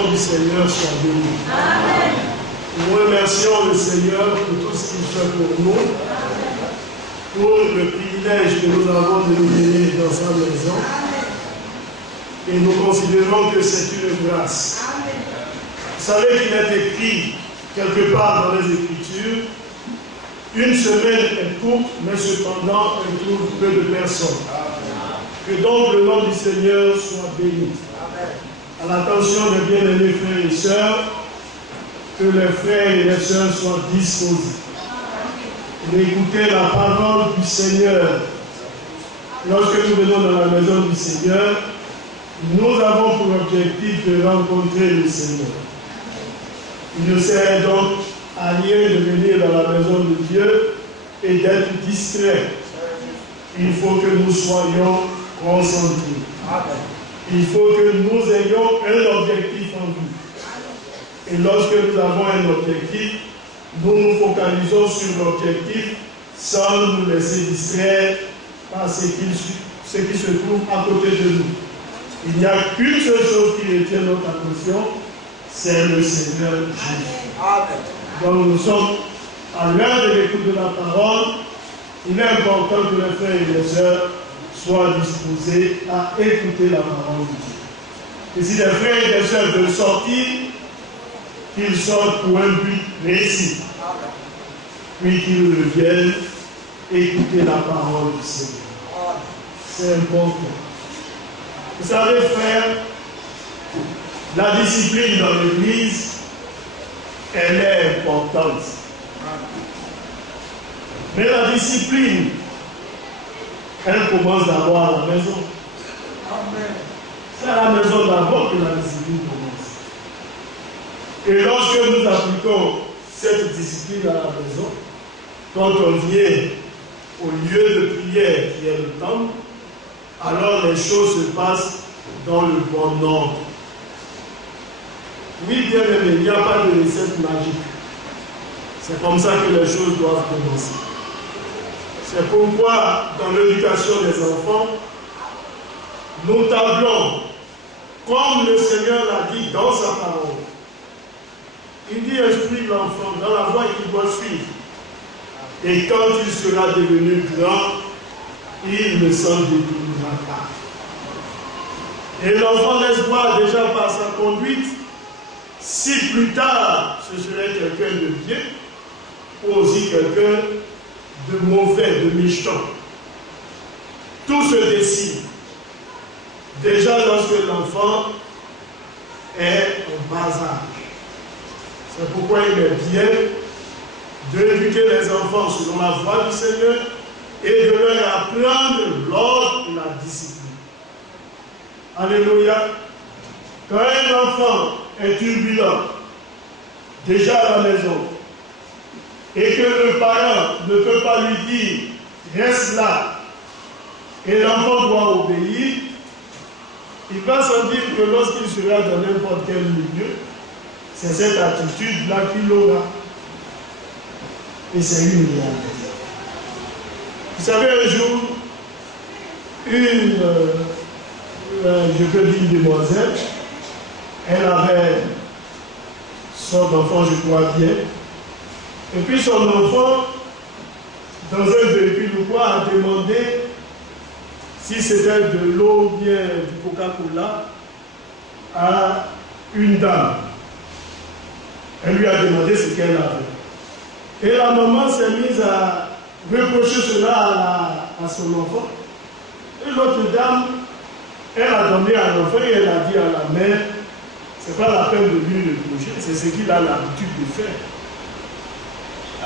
nom du Seigneur soit béni. Amen. Nous remercions le Seigneur pour tout ce qu'il fait pour nous, pour le privilège que nous avons de nous venir dans sa maison. Et nous considérons que c'est une grâce. Vous savez qu'il est écrit quelque part dans les Écritures, une semaine est courte, mais cependant elle trouve peu de personnes. Que donc le nom du Seigneur soit béni. À l'attention des bien-aimés frères et sœurs, que les frères et les sœurs soient disposés. D'écouter la parole du Seigneur. Lorsque nous venons dans la maison du Seigneur, nous avons pour objectif de rencontrer le Seigneur. Il ne sert donc à rien de venir dans la maison de Dieu et d'être distrait. Il faut que nous soyons concentrés. Il faut que nous ayons un objectif en vue. Et lorsque nous avons un objectif, nous nous focalisons sur l'objectif sans nous laisser distraire par ce qui se trouve à côté de nous. Il n'y a qu'une seule chose qui retient notre attention, c'est le Seigneur Jésus. Donc nous sommes à l'heure de l'écoute de la parole. Il est important que les frères et les sœurs soient disposés à écouter la parole de Dieu. Et si les frères et les sœurs veulent sortir, qu'ils sortent pour un but précis. Puis qu'ils reviennent écouter la parole du Seigneur. C'est important. Vous savez, frère, la discipline dans l'Église, elle est importante. Mais la discipline, elle commence d'abord à la maison. C'est à la maison d'abord que la discipline commence. Et lorsque nous appliquons cette discipline à la maison, quand on vient au lieu de prière qui est le temple, alors les choses se passent dans le bon ordre. Oui, bien aimé, il n'y a pas de recette magique. C'est comme ça que les choses doivent commencer. C'est pourquoi, dans l'éducation des enfants, nous tablons, comme le Seigneur l'a dit dans sa parole. Il dit instruire l'enfant dans la voie qu'il doit suivre. Et quand il sera devenu grand, il ne s'en détournera pas. Et l'enfant laisse voir déjà par sa conduite, si plus tard ce serait quelqu'un de bien, ou aussi quelqu'un de mauvais, de méchant. Tout se décide. Déjà lorsque l'enfant est en bas âge. C'est pourquoi il est bien d'éduquer les enfants selon la voie du Seigneur et de leur apprendre l'ordre et la discipline. Alléluia. Quand un enfant est turbulent, déjà à la maison, et que le parent ne peut pas lui dire reste là, et l'enfant doit obéir, il va s'en dire que lorsqu'il sera dans n'importe quel milieu, c'est cette attitude-là qu'il aura. Et c'est une réalité. Vous savez, un jour, je peux dire une demoiselle, elle avait son enfant, je crois bien, et puis son enfant, dans un véhicule ou quoi, a demandé si c'était de l'eau ou bien du Coca-Cola à une dame. Elle lui a demandé ce qu'elle avait. Et la maman s'est mise à reprocher cela à son enfant. Et l'autre dame, elle a donné à l'enfant et elle a dit à la mère, c'est pas la peine de lui reprocher, c'est ce qu'il a l'habitude de faire.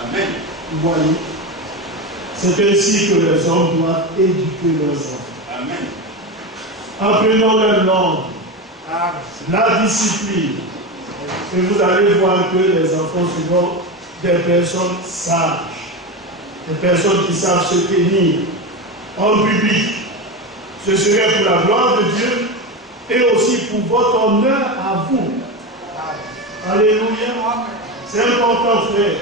Amen. Vous voyez, c'est ainsi que les hommes doivent éduquer leurs enfants. Amen. Apprenons leur langue, la discipline. Et vous allez voir que les enfants seront des personnes sages, des personnes qui savent se tenir en public. Ce serait pour la gloire de Dieu et aussi pour votre honneur à vous. Alléluia. C'est important, frère.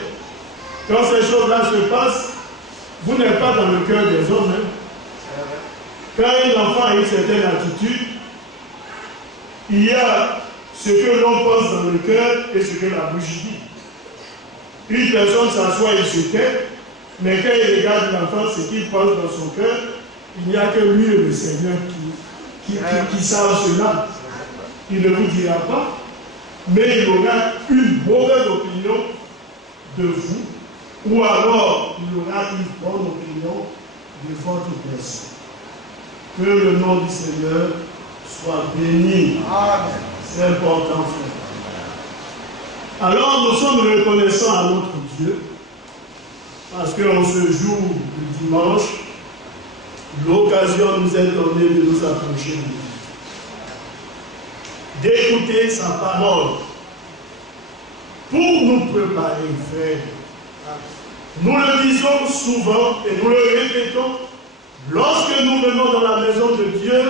Quand ces choses-là se passent, vous n'êtes pas dans le cœur des hommes. Quand un enfant a une certaine attitude, il y a ce que l'on pense dans le cœur et ce que la bouche dit. Une personne s'assoit et se tait, mais quand il regarde l'enfant, ce qu'il pense dans son cœur, il n'y a que lui et le Seigneur qui savent cela. Il ne vous dira pas, mais il aura une mauvaise opinion de vous, ou alors il aura une bonne opinion de votre personne. Que le nom du Seigneur soit béni. Amen. C'est important, frère. Alors nous sommes reconnaissants à notre Dieu, parce qu'en ce jour du dimanche, l'occasion nous est donnée de nous approcher de Dieu, d'écouter sa parole, pour nous préparer, frère. Nous le disons souvent et nous le répétons, lorsque nous venons dans la maison de Dieu,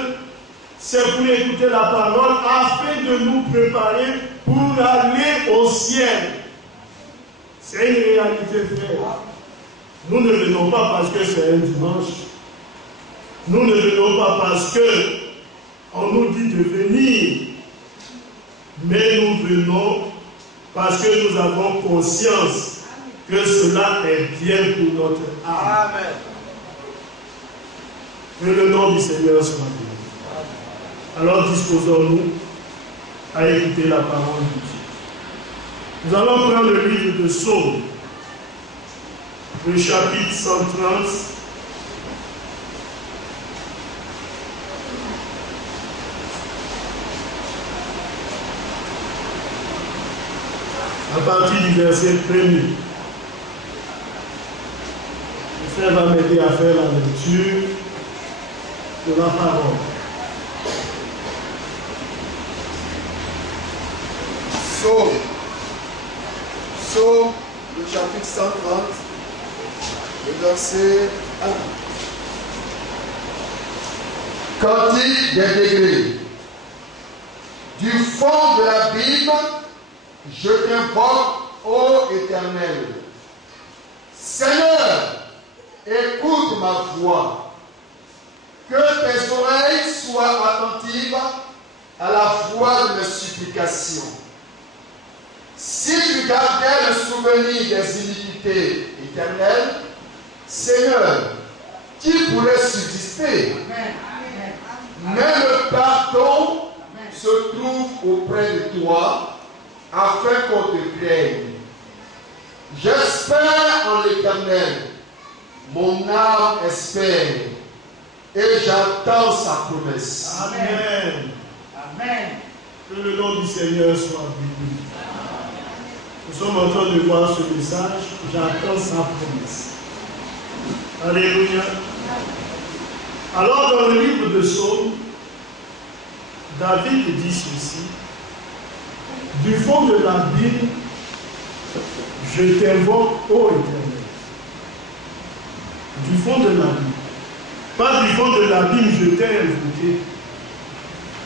c'est pour écouter la parole afin de nous préparer pour aller au ciel. C'est une réalité, frère. Nous ne venons pas parce que c'est un dimanche. Nous ne venons pas parce qu'on nous dit de venir. Mais nous venons parce que nous avons conscience que cela est bien pour notre âme. Amen. Que le nom du Seigneur soit béni. Alors disposons-nous à écouter la parole de Dieu. Nous allons prendre le livre de Psaume, le chapitre 130. À partir du verset 1er. Le frère va m'aider à faire la lecture de la parole. Psaume, le chapitre 130, le verset 1. Cantique des degrés. Du fond de l'abîme, je t'invoque, ô Éternel. Seigneur, écoute ma voix. Que tes oreilles soient attentives à la voix de mes supplications. Si tu gardais le souvenir des iniquités éternelles, Seigneur, qui pourrait subsister? Mais le pardon se trouve auprès de toi, afin qu'on te craigne. J'espère en l'Éternel, mon âme espère, et j'attends sa promesse. Amen. Amen. Que le nom du Seigneur soit béni. Nous sommes en train de voir ce message. J'attends sa promesse. Alléluia. Alors, dans le livre de Psaume, David dit ceci. Du fond de l'abîme, je t'invoque, ô Éternel. Du fond de l'abîme. Pas du fond de l'abîme, je t'ai invoqué.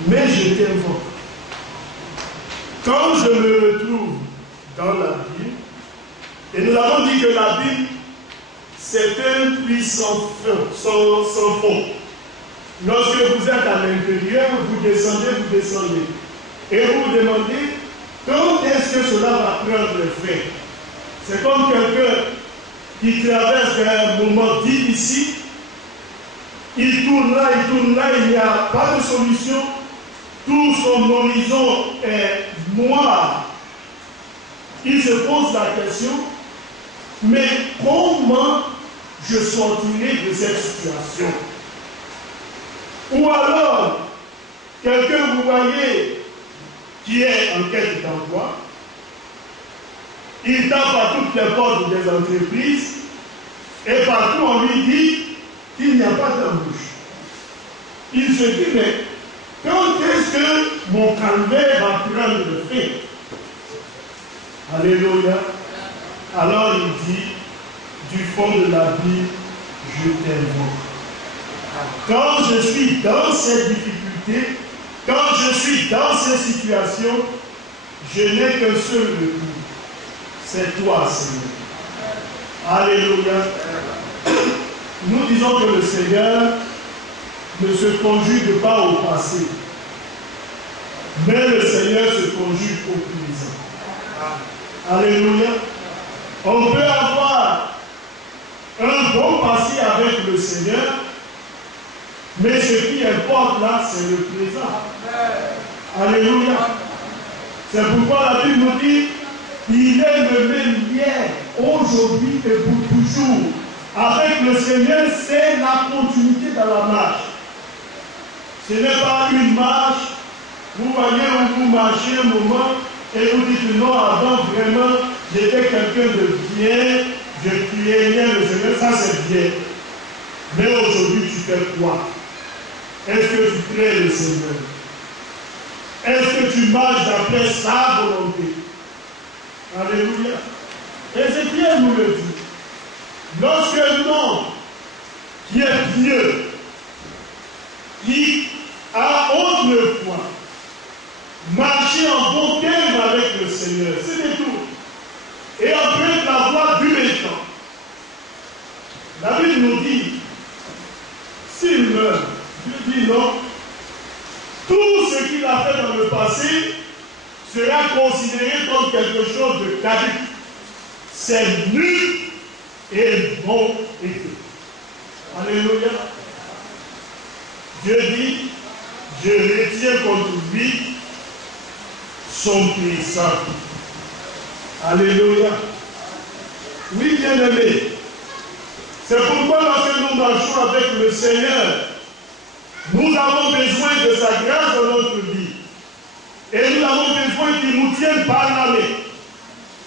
Mais je t'invoque. Quand je me retrouve dans l'abîme, et nous avons dit que l'abîme, c'est un puits sans fond. Lorsque vous êtes à l'intérieur, vous descendez, et vous vous demandez quand est-ce que cela va prendre effet. C'est comme quelqu'un qui traverse un moment difficile, il tourne là, il n'y a pas de solution, tout son horizon est noir. Il se pose la question, mais comment je sortirai de cette situation? Ou alors, quelqu'un, vous voyez, qui est en quête d'emploi, il tape à toutes les portes des entreprises, et partout on lui dit qu'il n'y a pas d'embauche. Il se dit, mais quand est-ce que mon calvaire va prendre le fait? Alléluia. Alors il dit, du fond de l'abîme, je t'invoque. Quand je suis dans ces difficultés, quand je suis dans ces situations, je n'ai qu'un seul recours. C'est toi, Seigneur. Alléluia. Nous disons que le Seigneur ne se conjugue pas au passé. mais le Seigneur se conjugue au présent. Alléluia. On peut avoir un bon passé avec le Seigneur, mais ce qui importe là, c'est le présent. Alléluia. C'est pourquoi la Bible nous dit, il est le même hier, aujourd'hui et pour toujours. Avec le Seigneur, c'est la continuité dans la marche. Ce n'est pas une marche, vous voyez où vous marchez un moment et vous dites non, avant vraiment, j'étais quelqu'un de bien, je craignais le Seigneur, ça c'est bien. Mais aujourd'hui, tu fais quoi? Est-ce que tu crains le Seigneur? Est-ce que tu marches d'après sa volonté? Alléluia. Ézéchiel nous le dit. Lorsqu'un homme qui est pieux, qui a autrefois marché en bon terme avec le Seigneur, c'est tout. Et après l'avoir du méchant, la Bible nous dit, s'il meurt, Dieu dit non, tout ce qu'il a fait dans le passé sera considéré comme quelque chose de caduc. C'est nul et bon et tout. Alléluia. Dieu dit, je retiens contre lui son présent. Alléluia. Oui, bien-aimé. C'est pourquoi lorsque nous marchons avec le Seigneur, nous avons besoin de sa grâce dans notre vie. Et nous avons besoin qu'il nous tienne par la main,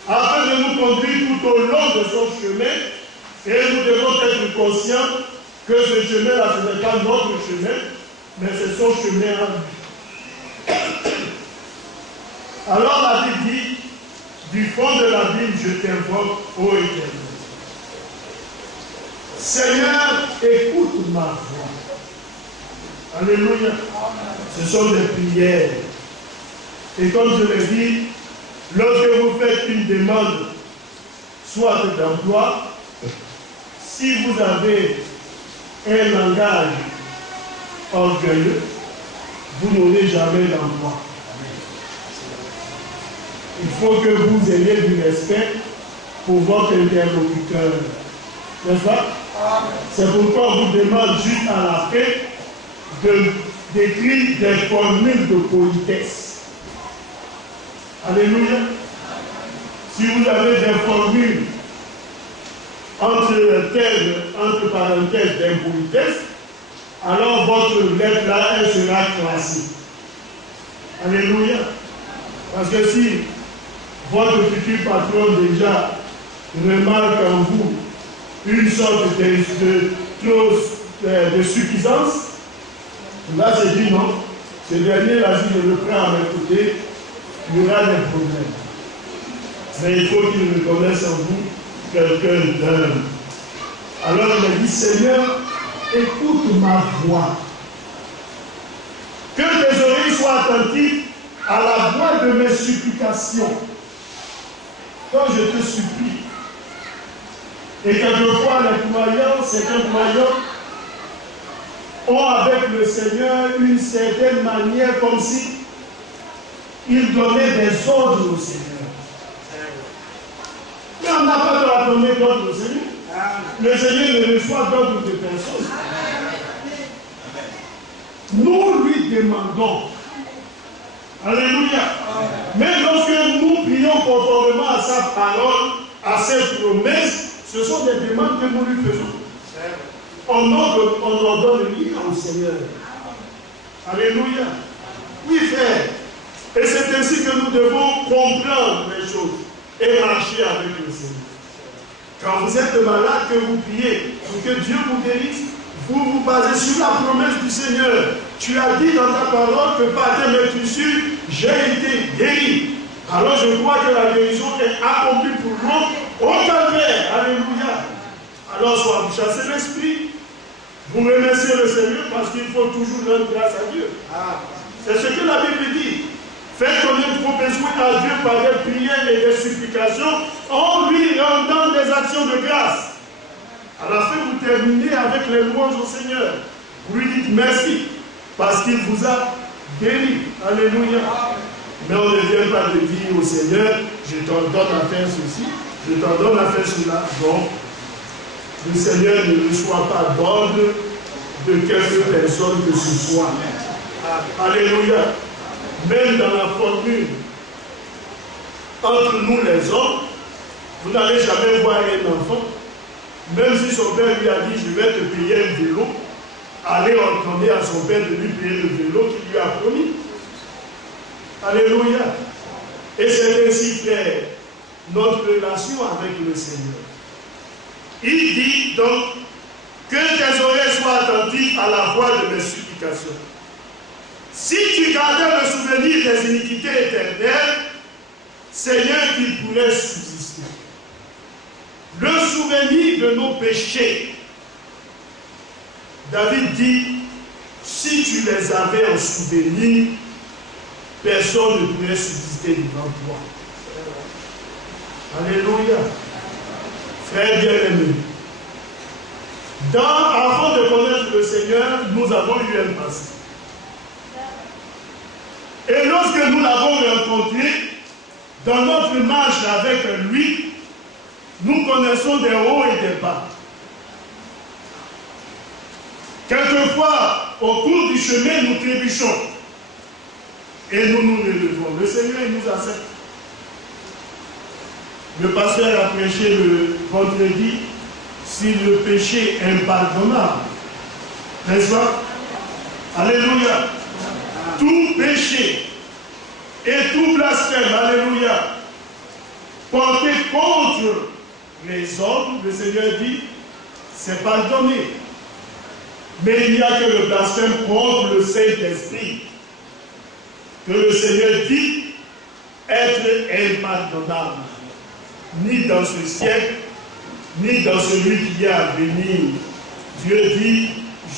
afin de nous conduire tout au long de son chemin. Et nous devons être conscients que ce chemin-là, ce n'est pas notre chemin, mais c'est son chemin à lui. Alors la Bible dit, du fond de la Bible, je t'invoque, ô Éternel. Seigneur, écoute ma voix. Alléluia. Ce sont des prières. Et comme je l'ai dit, lorsque vous faites une demande, soit d'emploi, si vous avez un langage orgueilleux, vous n'aurez jamais d'emploi. Il faut que vous ayez du respect pour votre interlocuteur. N'est-ce pas? C'est pourquoi on vous demande juste à la fin d'écrire des formules de politesse. Alléluia. Si vous avez des formules entre parenthèses d'impolitesse, alors votre lettre là, elle sera classée. Alléluia. Parce que si votre futur patron déjà remarque en vous une sorte de suffisance, là c'est dit non, ce dernier là, si je le prends à mes côtés, il y aura des problèmes. Mais il faut qu'il reconnaisse en vous quelqu'un d'humble. Alors il a dit, Seigneur, écoute ma voix. Que tes oreilles soient attentives à la voix de mes supplications. Quand je te supplie. Et quelquefois, les croyants, certains croyants, ont avec le Seigneur une certaine manière comme si ils donnaient des ordres au Seigneur. Mais on n'a pas de donner d'ordre au Seigneur. Le Seigneur ne reçoit d'ordre de personne. Nous lui demandons. Alléluia. Mais lorsque nous prions conformément à sa parole, à ses promesses, ce sont des demandes que nous lui faisons. On ordonne rien au Seigneur. Alléluia. Oui, frère. Et c'est ainsi que nous devons comprendre les choses et marcher avec le Seigneur. Quand vous êtes malade, que vous priez pour que Dieu vous guérisse, vous vous basez sur la promesse du Seigneur. Tu as dit dans ta parole que par tes meurtrissures, j'ai été guéri. Alors je crois que la guérison est accomplie pour moi au Calvaire. Alléluia. Alors soit vous chassez l'esprit, vous remerciez le Seigneur parce qu'il faut toujours rendre grâce à Dieu. C'est ce que la Bible dit. Faites connaître vos besoins à Dieu par des prières et des supplications en lui rendant des actions de grâce. À la fin, vous terminez avec les louanges au Seigneur. Vous lui dites merci parce qu'il vous a guéri. Alléluia. Mais on ne vient pas de dire au Seigneur, je t'en donne à faire ceci, je t'en donne à faire cela. Non. Le Seigneur ne reçoit pas d'ordre de quelque personne que ce soit. Alléluia. Même dans la formule entre nous les hommes, vous n'allez jamais voir un enfant, même si son père lui a dit, je vais te payer un vélo, aller ordonner à son père de lui payer le vélo qu'il lui a promis. Alléluia. Et c'est ainsi fait notre relation avec le Seigneur. Il dit donc que tes oreilles soient attentives à la voix de mes supplications. Si tu gardais le souvenir des iniquités éternelles, Seigneur, qu'il pourrait subsister. Le souvenir de nos péchés. David dit, si tu les avais en souvenir, personne ne pourrait subsister devant toi. Alléluia. Frère bien-aimé, avant de connaître le Seigneur, nous avons eu un passé. Et lorsque nous l'avons rencontré, dans notre marche avec lui, nous connaissons des hauts et des bas. Quelquefois, au cours du chemin, nous trébuchons. Et nous nous relevons. Le Seigneur, il nous accepte. Le pasteur a prêché le vendredi sur le péché impardonnable. N'est-ce pas? Alléluia. Tout péché et tout blasphème, alléluia, porté contre les hommes, le Seigneur dit, c'est pardonné. Mais il n'y a que le blasphème contre le Saint-Esprit, que le Seigneur dit être impardonnable, ni dans ce siècle, ni dans celui qui est à venir. Dieu dit,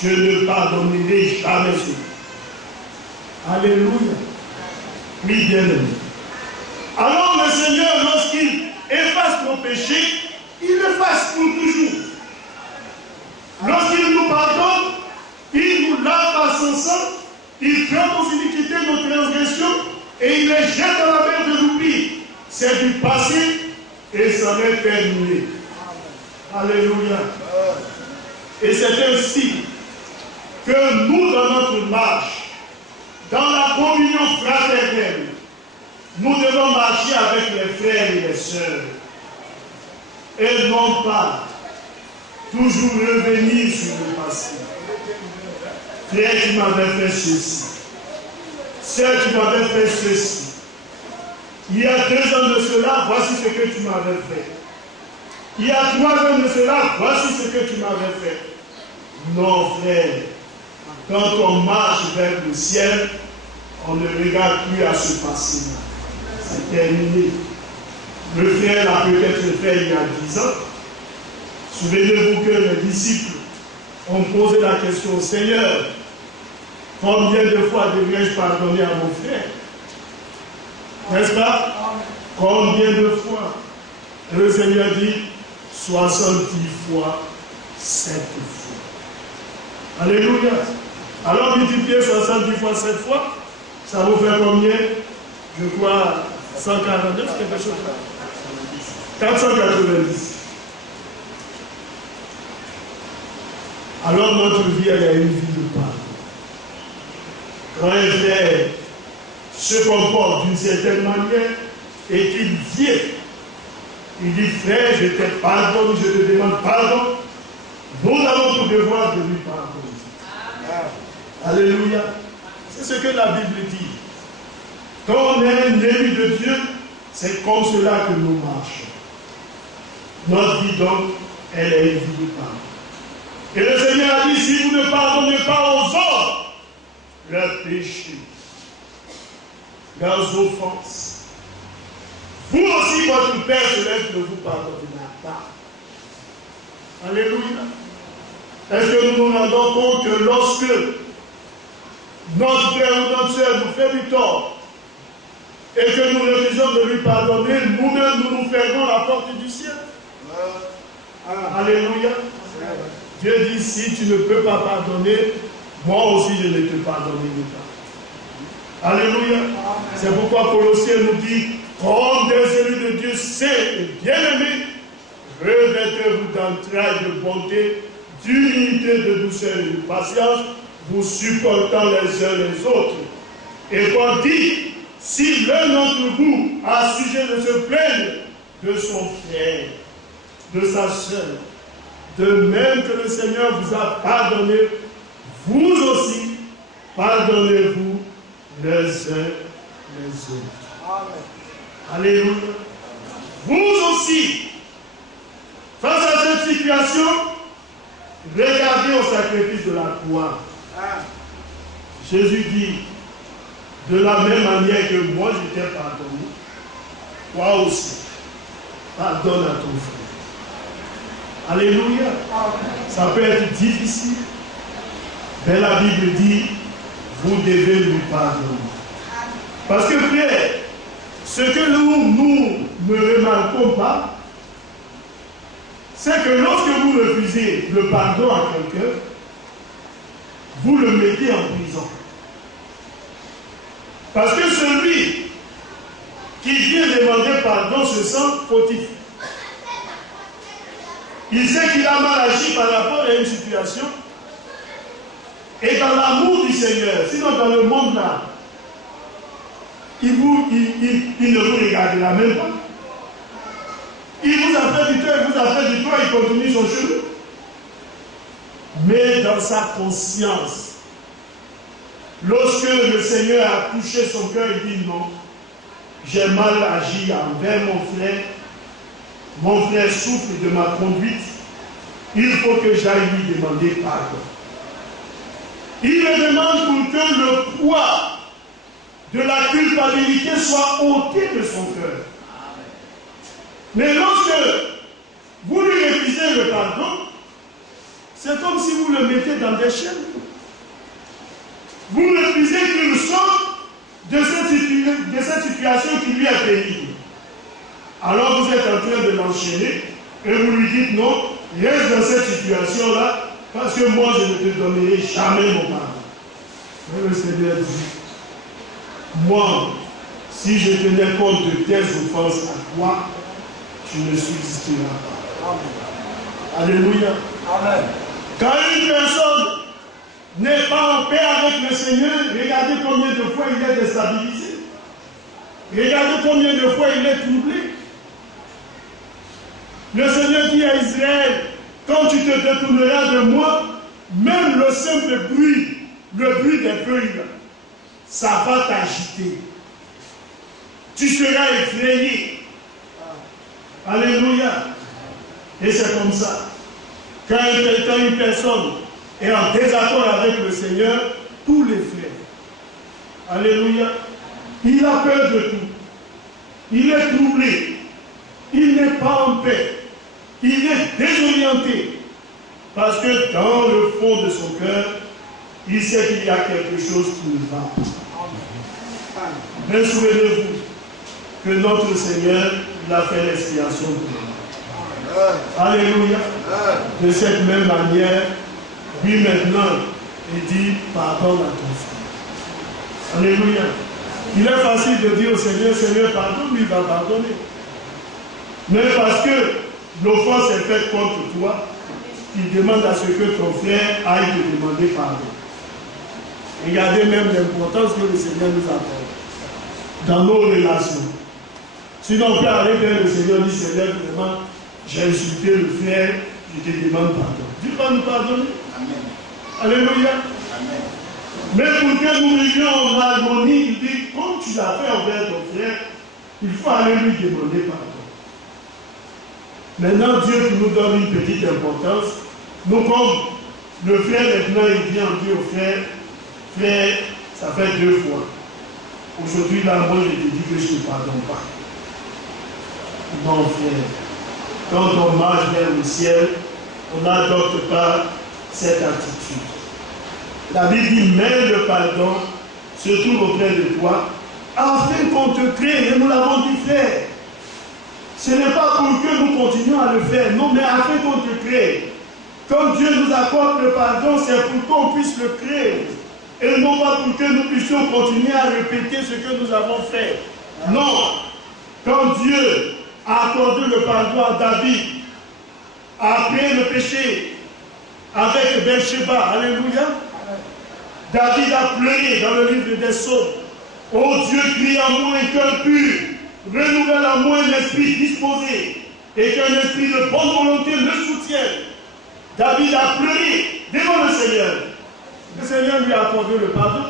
je ne pardonnerai jamais cela. Alléluia. Oui, bien-aimé. Alors le Seigneur, lorsqu'il efface nos péchés, il l'efface pour toujours. Lorsqu'il nous pardonne, il nous lave par son sang, il prend nos iniquités, nos transgressions, et il les jette dans la mer de l'oubli. C'est du passé et ça est terminé. Alléluia. Et c'est ainsi que nous, dans notre marche, dans la communion fraternelle, nous devons marcher avec les frères et les sœurs. Et non pas toujours revenir sur le passé. Frère, tu m'avais fait ceci. Sœur, tu m'avais fait ceci. Il y a 2 ans de cela, voici ce que tu m'avais fait. Il y a 3 ans de cela, voici ce que tu m'avais fait. Non, frère. Quand on marche vers le ciel, on ne regarde plus à ce passé-là. C'est terminé. Le frère l'a peut-être fait il y a 10 ans. Souvenez-vous que les disciples ont posé la question au Seigneur, combien de fois devrais-je pardonner à mon frère? N'est-ce pas? Combien de fois? Et le Seigneur dit 70 fois, 7 fois. Alléluia. Alors multipliez 70 fois 7 fois, ça vous fait combien? Je crois 149, quelque chose là. 490. Alors notre vie, elle a une vie de pardon. Quand un frère se comporte d'une certaine manière et qu'il vient, il dit, frère, je te pardonne, je te demande pardon, nous avons pour devoir de lui pardonner. Alléluia. C'est ce que la Bible dit. Quand on est un élu de Dieu, c'est comme cela que nous marchons. Notre vie donc, elle est une vie de pardon. Et le Seigneur a dit, si vous ne pardonnez pas aux hommes leurs péchés, leurs offenses, vous aussi, votre Père céleste ne vous pardonnera pas. Alléluia. Est-ce que nous nous rendons compte que lorsque notre frère ou notre soeur nous fait du tort et que nous refusons de lui pardonner, nous-mêmes nous fermons la porte du ciel? Alléluia. Dieu dit, si tu ne peux pas pardonner, moi aussi je ne te pardonnerai pas. Alléluia. C'est pourquoi Colossiens nous dit, comme des élus de Dieu saints et bien-aimés, revêtez-vous d'entrailles de bonté, d'unité, de douceur et de patience, vous supportant les uns les autres. Et Paul dit, si l'un d'entre vous a sujet de se plaindre de son frère, de sa sœur, de même que le Seigneur vous a pardonné, vous aussi, pardonnez-vous les uns les autres. Amen. Alléluia. Vous aussi, face à cette situation, regardez au sacrifice de la croix. Jésus dit, de la même manière que moi je t'ai pardonné, toi aussi, pardonne à ton frère. Alléluia. Ça peut être difficile, mais la Bible dit, vous devez lui pardonner. Parce que frère, ce que nous ne remarquons pas, c'est que lorsque vous refusez le pardon à quelqu'un, vous le mettez en prison. Parce que celui qui vient demander pardon se sent fautif. Il sait qu'il a mal agi par rapport à une situation. Et dans l'amour du Seigneur, sinon dans le monde là, il ne vous regardera même pas. Il vous a fait du tort, il vous a fait du tort, il continue son chemin. Mais dans sa conscience, lorsque le Seigneur a touché son cœur, il dit non, j'ai mal agi envers mon frère souffre de ma conduite, il faut que j'aille lui demander pardon. Il me demande pour que le poids de la culpabilité soit ôté de son cœur. Mais lorsque vous lui refusez le pardon, c'est comme si vous le mettez dans des chaînes. Vous refusez qu'il sorte de cette situation qui lui est pénible. Alors vous êtes en train de l'enchaîner et vous lui dites non, reste dans cette situation-là parce que moi je ne te donnerai jamais mon pardon. Et le Seigneur dit, moi, si je tenais compte de tes offenses à toi, tu ne subsisteras pas. Amen. Alléluia. Amen. Quand une personne n'est pas en paix avec le Seigneur, regardez combien de fois il est déstabilisé. Regardez combien de fois il est troublé. Le Seigneur dit à Israël, quand tu te détourneras de moi, même le simple bruit, le bruit des feuilles, ça va t'agiter. Tu seras effrayé. Alléluia. Et c'est comme ça. Quand une personne est en désaccord avec le Seigneur, tout l'effraie. Alléluia. Il a peur de tout. Il est troublé. Il n'est pas en paix. Il est désorienté. Parce que dans le fond de son cœur, il sait qu'il y a quelque chose qui ne va pas. Mais souvenez-vous que notre Seigneur, il a fait l'expiation pour nous. Alléluia. De cette même manière, lui maintenant, il dit pardonne à ton frère. Alléluia. Il est facile de dire au Seigneur, Seigneur, pardonne, lui il va pardonner. Mais parce que l'offense est faite contre toi, il demande à ce que ton frère aille te demander pardon. Regardez même l'importance que le Seigneur nous apporte dans nos relations. Sinon, on peut aller vers le Seigneur et dire, Seigneur, vraiment, j'ai insulté le frère, je te demande pardon. Dieu va nous pardonner. Amen. Alléluia. Amen. Mais pour que nous vivions en harmonie, il dit, comme tu l'as fait envers ton frère, il faut aller lui demander pardon. Maintenant, Dieu nous donne une petite importance. Nous, comme le frère maintenant, il vient dire au frère, frère, ça fait 2 fois. Aujourd'hui, là, moi, je te dis que je ne te pardonne pas. Non, frère. Quand on marche vers le ciel, on n'adopte pas cette attitude. La Bible dit, mais le pardon se trouve auprès de toi, afin qu'on te crée, et nous l'avons dit faire. Ce n'est pas pour que nous continuions à le faire, non, mais afin qu'on te crée. Comme Dieu nous accorde le pardon, c'est pour qu'on puisse le créer. Et non pas pour que nous puissions continuer à répéter ce que nous avons fait. Non. Quand Dieu a accordé le pardon à David, après le péché, avec Bathsheba, alléluia, David a pleuré dans le livre des Psaumes. Oh Dieu, crie en moi un cœur pur, renouvelle en moi un esprit disposé, et qu'un esprit de bonne volonté le soutienne. David a pleuré devant le Seigneur. Le Seigneur lui a accordé le pardon.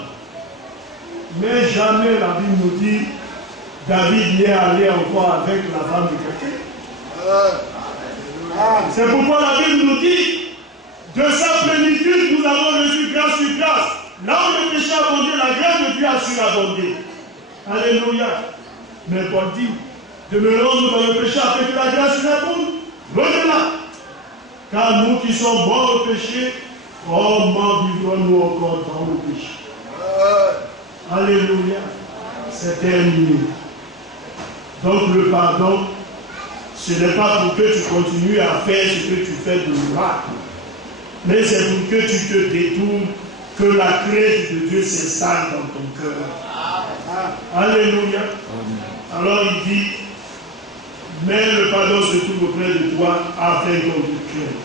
Mais jamais la Bible nous dit David n'est allé encore avec la femme de quelqu'un. C'est pourquoi la Bible nous dit de sa plénitude nous avons reçu grâce sur grâce. Là où le péché a abondé, la grâce de Dieu a surabondé. Alléluia. Mais Paul dit, demeurons-nous dans le péché afin que la grâce surabonde. Loin-là. Car nous qui sommes morts au péché, comment vivrons-nous encore dans le péché? Alléluia. C'est terminé. Donc le pardon, ce n'est pas pour que tu continues à faire ce que tu fais de mal, mais c'est pour que tu te détournes, que la crainte de Dieu s'installe dans ton cœur. Alléluia. Alors il dit, mais le pardon se trouve auprès de toi afin qu'on te craigne.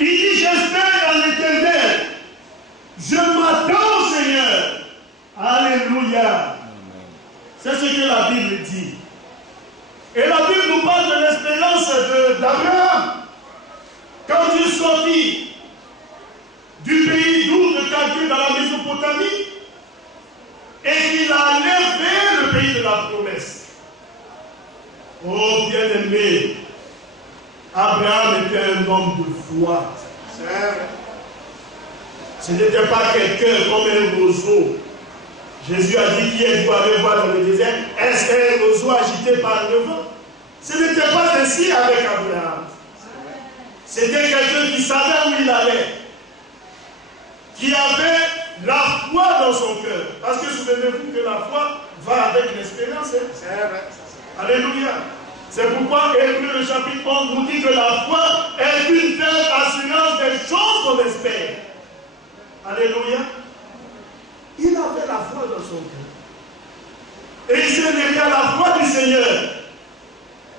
Il dit, j'espère en l'Éternel, je m'attends au Seigneur. Alléluia. C'est ce que la Bible dit. Et la Bible nous parle de l'espérance d'Abraham. Quand il sortit du pays d'où de Calcul dans la Mésopotamie, et qu'il allait vers le pays de la promesse. Oh bien-aimé, Abraham était un homme de foi. Ce n'était pas quelqu'un comme un roseau. Jésus a dit qui est-ce que vous allez voir dans le désert? Est-ce un roseau agité par le vent? Ce n'était pas ainsi avec Abraham. C'était quelqu'un qui savait où il allait, qui avait la foi dans son cœur. Parce que souvenez-vous que la foi va avec l'espérance. Alléluia. C'est pourquoi Hébreux le chapitre 11 nous dit que la foi est une telle assurance des choses qu'on espère. Alléluia. Il avait la foi dans son cœur. Et il s'est lié à la foi du Seigneur.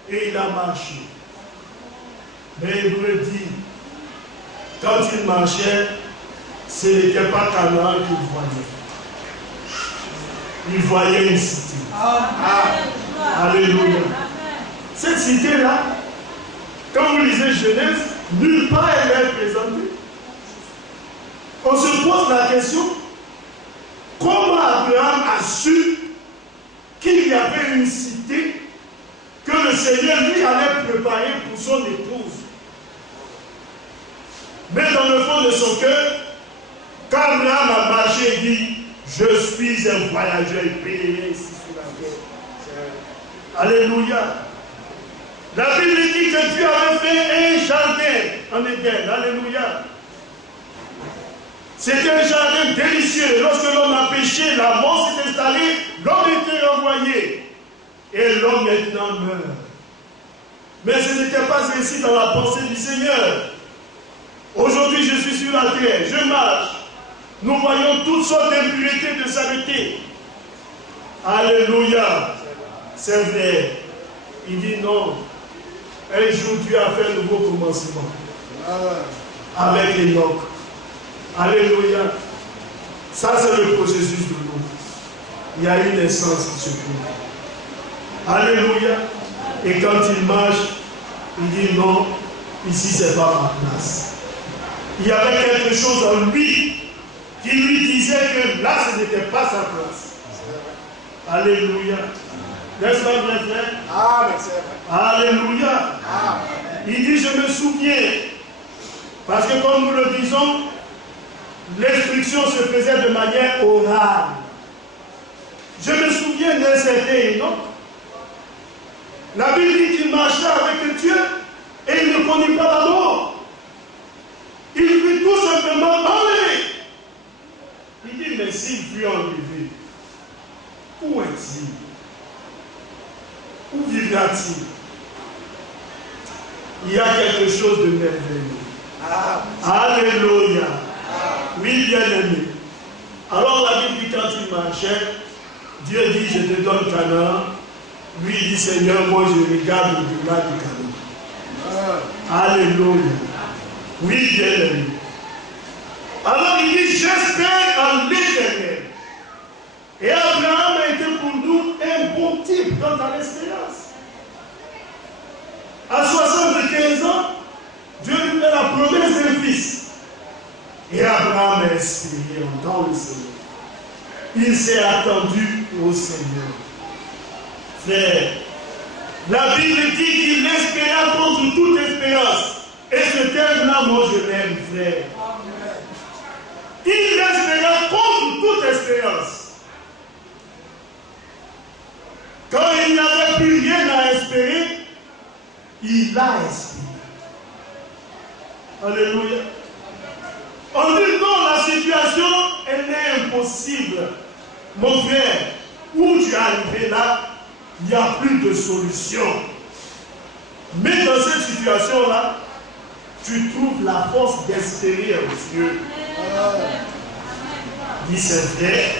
Et il a marché. Mais Hébreux dit, quand il marchait, ce n'était pas Canaan qu'il voyait. Il voyait une cité. Alléluia. Cette cité-là, quand vous lisez Genèse, nulle part elle est présentée. On se pose la question, comment Abraham a su qu'il y avait une cité que le Seigneur lui allait préparer pour son épouse? Mais dans le fond de son cœur, quand Abraham a marché, il dit, je suis un voyageur payé ici sur la terre. Alléluia. La Bible dit que Dieu avait fait un jardin en Éden. Alléluia. C'était un jardin délicieux. Lorsque l'homme a péché, la mort s'est installée, l'homme était renvoyé. Et l'homme maintenant meurt. Mais ce n'était pas ainsi dans la pensée du Seigneur. Aujourd'hui, je suis sur la terre, je marche. Nous voyons toutes sortes d'impuretés de saleté. Alléluia. C'est vrai. Il dit non. Un jour, Dieu a fait un nouveau commencement. Avec Enoch. Alléluia. Ça, c'est le processus de l'eau. Il y a une naissance qui se trouve. Alléluia. Et quand il marche, il dit non, ici, ce n'est pas ma place. Il y avait quelque chose en lui qui lui disait que là, ce n'était pas sa place. Alléluia. N'est-ce pas, mes frères? Alléluia. Il dit, je me souviens, parce que comme nous le disons, l'instruction se faisait de manière orale. Je me souviens d'un certain Enoch. La Bible dit qu'il marchait avec Dieu et il ne connaît pas la mort. Il fut tout simplement enlevé. Il dit, mais s'il fut enlevé, où est-il? Où vivra-t-il? Il y a quelque chose de merveilleux. Alléluia. Oui, bien-aimé. Alors la Bible dit quand il marchait, Dieu dit je te donne Canaan. Lui il dit Seigneur, moi je regarde au-delà du Canaan. Alléluia. Oui, bien aimé. Alors il dit j'espère en l'Éternel. Et Abraham a été pour nous un bon type quant à l'espérance. À 75 ans, Dieu lui fait la promesse d'un fils. Et Abraham a espéré dans le Seigneur. Il s'est attendu au Seigneur. Frère, la Bible dit qu'il espéra contre toute espérance. Et ce terme-là, moi je l'aime, frère. Il espéra contre toute espérance. Quand il n'avait plus rien à espérer, il a espéré. Alléluia. On dit non, la situation, elle est impossible. Mon frère, où tu es arrivé là, il n'y a plus de solution. Mais dans cette situation-là, tu trouves la force d'espérer en Dieu. Dis c'est vrai.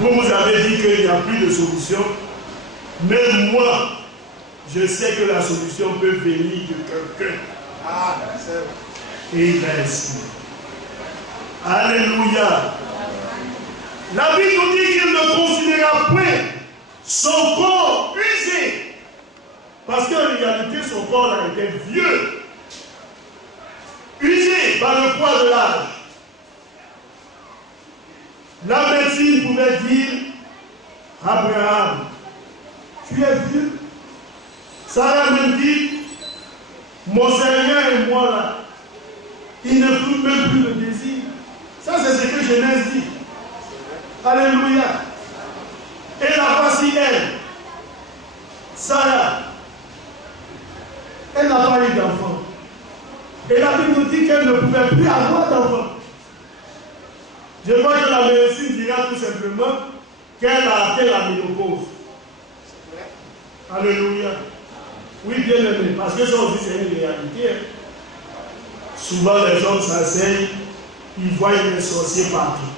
Vous avez dit qu'il n'y a plus de solution. Mais moi, je sais que la solution peut venir de quelqu'un. Et il a espéré. Alléluia. La Bible nous dit qu'il ne considéra point son corps usé. Parce qu'en réalité, son corps a été vieux. Usé par le poids de l'âge. La médecine pouvait dire, Abraham, tu es vieux. Sarah me dit, mon Seigneur et moi là, il ne trouve même plus le désir. Ça c'est ce que Genèse dit. Alléluia. Et la voici elle, Sarah. Elle n'a pas eu d'enfant. Et la Bible nous dit qu'elle ne pouvait plus avoir d'enfant. Je crois que la médecine dira tout simplement qu'elle a atteint la ménopause. Alléluia. Oui, bien aimé, parce que ça aussi c'est une réalité. Souvent les hommes s'asseyent, ils voient les sorciers partout.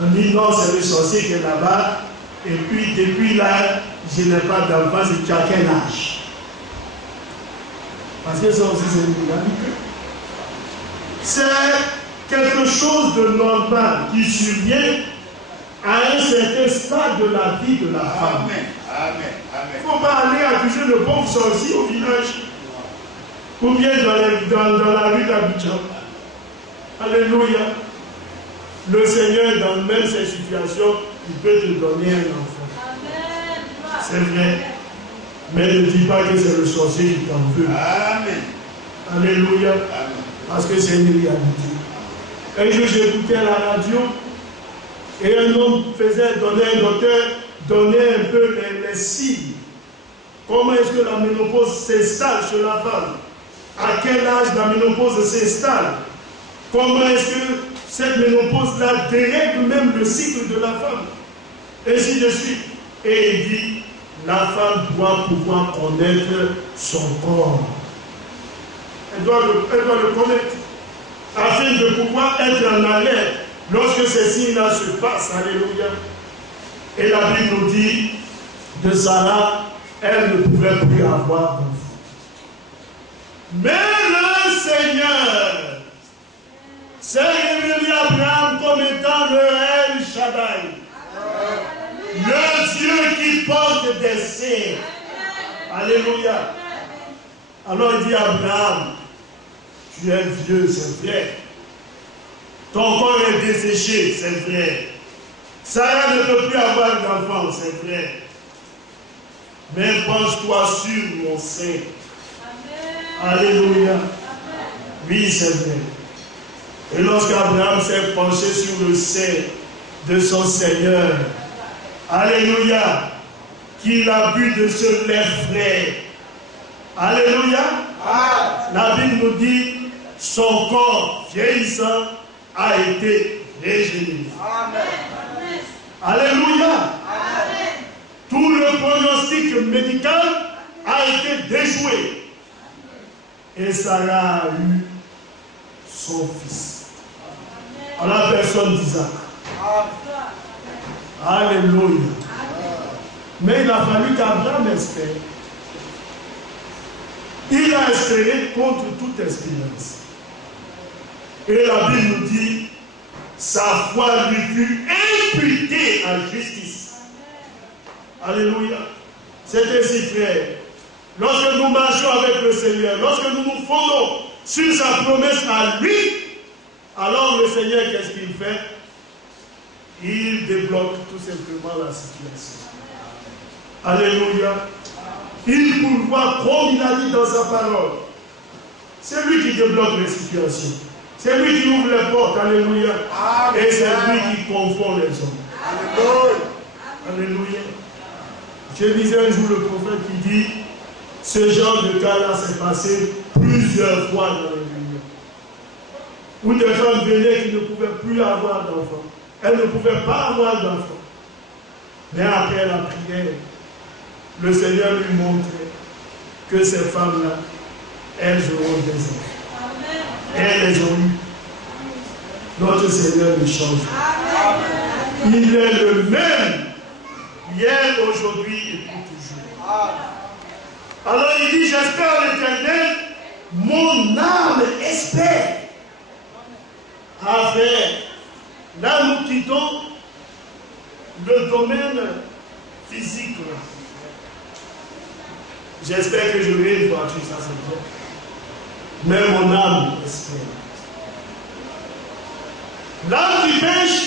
On dit non, c'est le sorcier qui est là-bas, et puis depuis là, je n'ai pas d'enfant, c'est tu as quel âge? Parce que ça aussi c'est une réalité. C'est quelque chose de normal qui survient à un certain stade de la vie de la femme. Il ne faut pas aller accuser le pauvre sorcier au village ou bien dans la rue d'Abidjan. Alléluia. Le Seigneur, dans même ces situations, il peut te donner un enfant. C'est vrai. Mais ne dis pas que c'est le sorcier qui t'en veut. Amen. Alléluia. Amen. Parce que c'est une réalité. Un jour, j'écoutais à la radio et un homme un docteur donnait un peu les signes. Comment est-ce que la ménopause s'installe chez la femme? À quel âge la ménopause s'installe? Comment est-ce que cette ménopause-là dérègle même le cycle de la femme? Ainsi de suite. Et il dit, la femme doit pouvoir connaître son corps. Elle doit le connaître. Afin de pouvoir être en alerte lorsque ces signes-là se passent. Alléluia. Et la Bible nous dit de Sarah, elle ne pouvait plus avoir d'enfant. Mais le Seigneur s'est révélé à Abraham comme étant le El Shaddai, le Dieu qui porte des seins. Alléluia. Alors il dit à Abraham, tu es vieux, c'est vrai. Ton corps est desséché, c'est vrai. Sarah ne peut plus avoir d'enfant, c'est vrai. Mais penche-toi sur mon sein. Alléluia. Oui, c'est vrai. Et lorsqu'Abraham s'est penché sur le sein de son Seigneur, alléluia, qu'il a bu de ce lait frais. Alléluia. La Bible nous dit, son corps vieillissant a été régénéré. Alléluia. Tout le pronostic médical a été déjoué. Et Sarah a eu son fils. à la personne d'Isaac. Alléluia. Mais il a fallu qu'Abraham espère. Il a espéré contre toute espérance. Et la Bible nous dit, sa foi lui fut imputée en justice. Alléluia. C'est ainsi, frère. Lorsque nous marchons avec le Seigneur, lorsque nous nous fondons sur sa promesse à lui, alors le Seigneur, qu'est-ce qu'il fait? Il débloque tout simplement la situation. Alléluia. Il pourvoit comme il a dit dans sa parole. C'est lui qui débloque les situations. C'est lui qui ouvre les portes. Alléluia. Et c'est lui qui confond les hommes. Alléluia. Alléluia. Je lisais un jour le prophète qui dit, ce genre de cas-là s'est passé plusieurs fois dans le monde. Où des femmes venaient qui ne pouvaient plus avoir d'enfants. Elles ne pouvaient pas avoir d'enfants. Mais après la prière, le Seigneur lui montrait que ces femmes-là, elles auront des enfants. Elles les ont eu. Notre Seigneur ne change pas. Il est le même, hier, aujourd'hui et pour toujours. Alors il dit, j'espère l'Éternel, mon âme espère. Frère, là nous quittons le domaine physique. J'espère que j'aurai une voiture, ça c'est bien. Mais mon âme espère. L'âme qui pêche,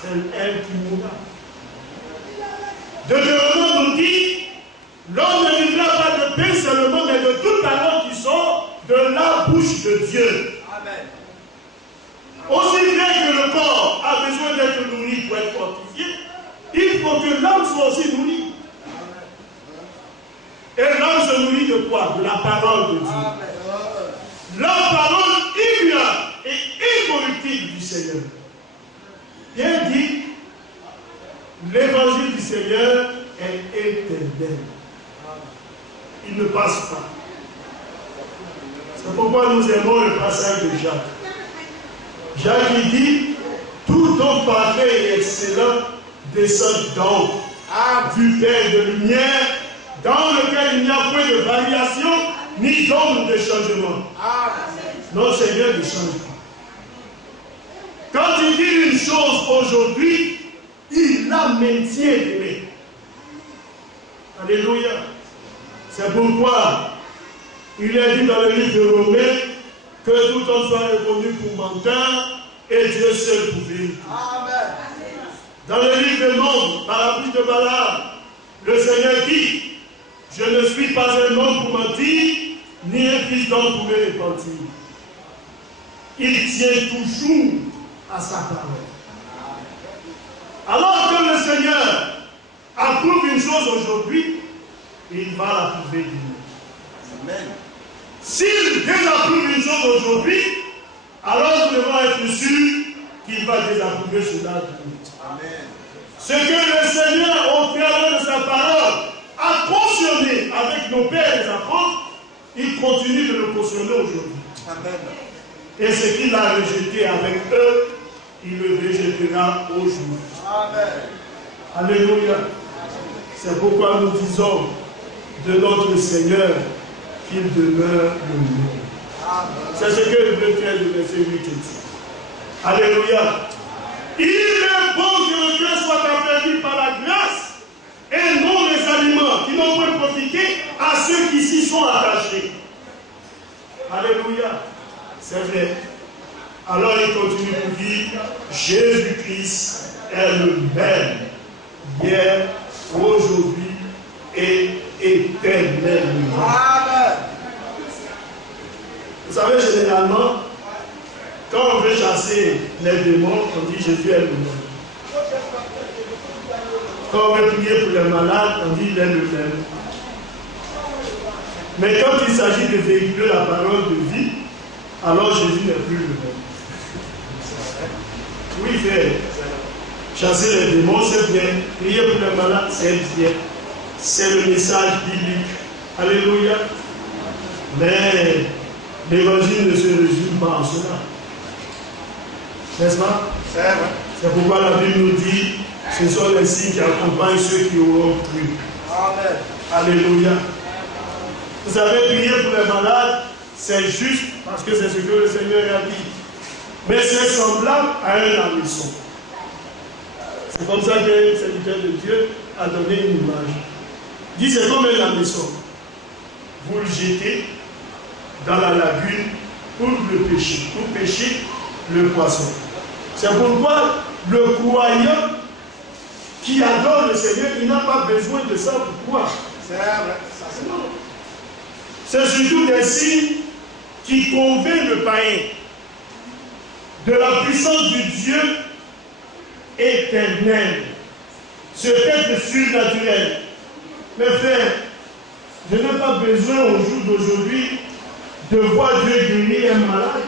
c'est elle qui mourra. Deutéronome nous dit, l'homme ne vivra pas de pain seulement, mais de toute parole qui sort de la bouche de Dieu. Amen. Aussi bien que le corps a besoin d'être nourri pour être fortifié, il faut que l'âme soit aussi nourrie. Et l'âme se nourrit de quoi? De la parole de Dieu. La parole immuable et incorruptible du Seigneur. Bien dit, l'évangile du Seigneur est éternel. Il ne passe pas. C'est pourquoi nous aimons le passage de Jacques. Jacques dit, tout don parfait et excellent descend donc du Père de lumière, dans lequel il n'y a point de variation, ni d'ombre de changement. Notre Seigneur ne change pas. Quand il dit une chose aujourd'hui, il la maintient demain. Alléluia. C'est pourquoi il est dit dans le livre de Romains que tout homme soit reconnu pour menteur et Dieu seul pour vérité. Dans le livre de Nombres, par la bouche de Balaam, le Seigneur dit, je ne suis pas un homme pour mentir, ni un fils d'homme pour me repentir. Il tient toujours à sa parole. Alors que le Seigneur approuve une chose aujourd'hui, il va l'approuver demain. S'il désapprouve une chose aujourd'hui, alors nous devons être sûrs qu'il va désapprouver cela demain. Ce que le Seigneur, au travers de sa parole, a cautionné avec nos pères et les apôtres, il continue de le cautionner aujourd'hui. Et ce qu'il a rejeté avec eux, il le rejettera aujourd'hui. Alléluia. C'est pourquoi nous disons de notre Seigneur qu'il demeure le même. C'est ce que le verset 8 dit. Alléluia. Il est bon que le cœur soit affermi par la grâce et non les aliments qui n'ont point profité à ceux qui s'y sont attachés. Alléluia. C'est vrai. Alors il continue pour dire, Jésus-Christ est le même, hier, aujourd'hui et éternellement. Amen. Vous savez, généralement, quand on veut chasser les démons, on dit Jésus est le même. Quand on veut prier pour les malades, on dit il est le même. Mais quand il s'agit de véhiculer la parole de vie, alors Jésus n'est plus le même. Oui, frère. Chasser les démons, c'est bien. Prier pour les malades, c'est bien. C'est le message biblique. Alléluia. Mais l'évangile ne se résume pas en cela. N'est-ce pas? C'est pourquoi la Bible nous dit, ce sont les signes qui accompagnent ceux qui auront cru. Amen. Alléluia. Vous avez prié pour les malades, c'est juste parce que c'est ce que le Seigneur a dit. Mais c'est semblable à un hameçon. C'est comme ça que le serviteur de Dieu a donné une image. Il dit, c'est comme un hameçon. Vous le jetez dans la lagune pour le pêcher, pour pêcher le poisson. C'est pourquoi le croyant qui adore le Seigneur, il n'a pas besoin de ça. Pourquoi? C'est vrai. C'est surtout des signes qui convainquent le païen de la puissance du Dieu éternel. Ce être surnaturel. Mes frères, je n'ai pas besoin au jour d'aujourd'hui de voir Dieu guérir un malade.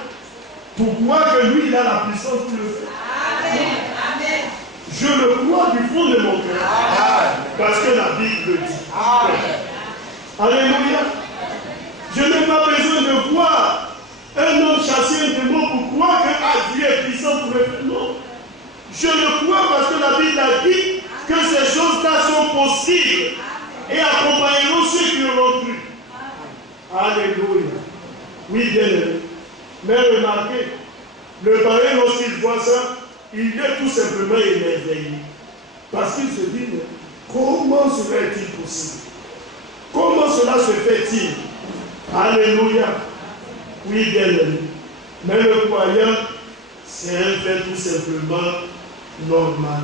Pourquoi que lui, il a la puissance pour le faire? Amen. Amen. Je le crois du fond de mon cœur. Amen. Parce que la Bible le dit. Amen. Alléluia. Je n'ai pas besoin de voir un homme chasser un démon pour croire que Dieu est puissant pour le faire. Non. Je le crois parce que la Bible a dit que ces choses-là sont possibles et accompagneront ceux qui auront cru. Alléluia. Oui, bien aimé. Mais remarquez, le païen, lorsqu'il voit ça, il est tout simplement émerveillé. Parce qu'il se dit, mais comment cela est-il possible? Comment cela se fait-il? Alléluia. Oui, bien aimé. Mais le croyant, c'est un fait tout simplement normal.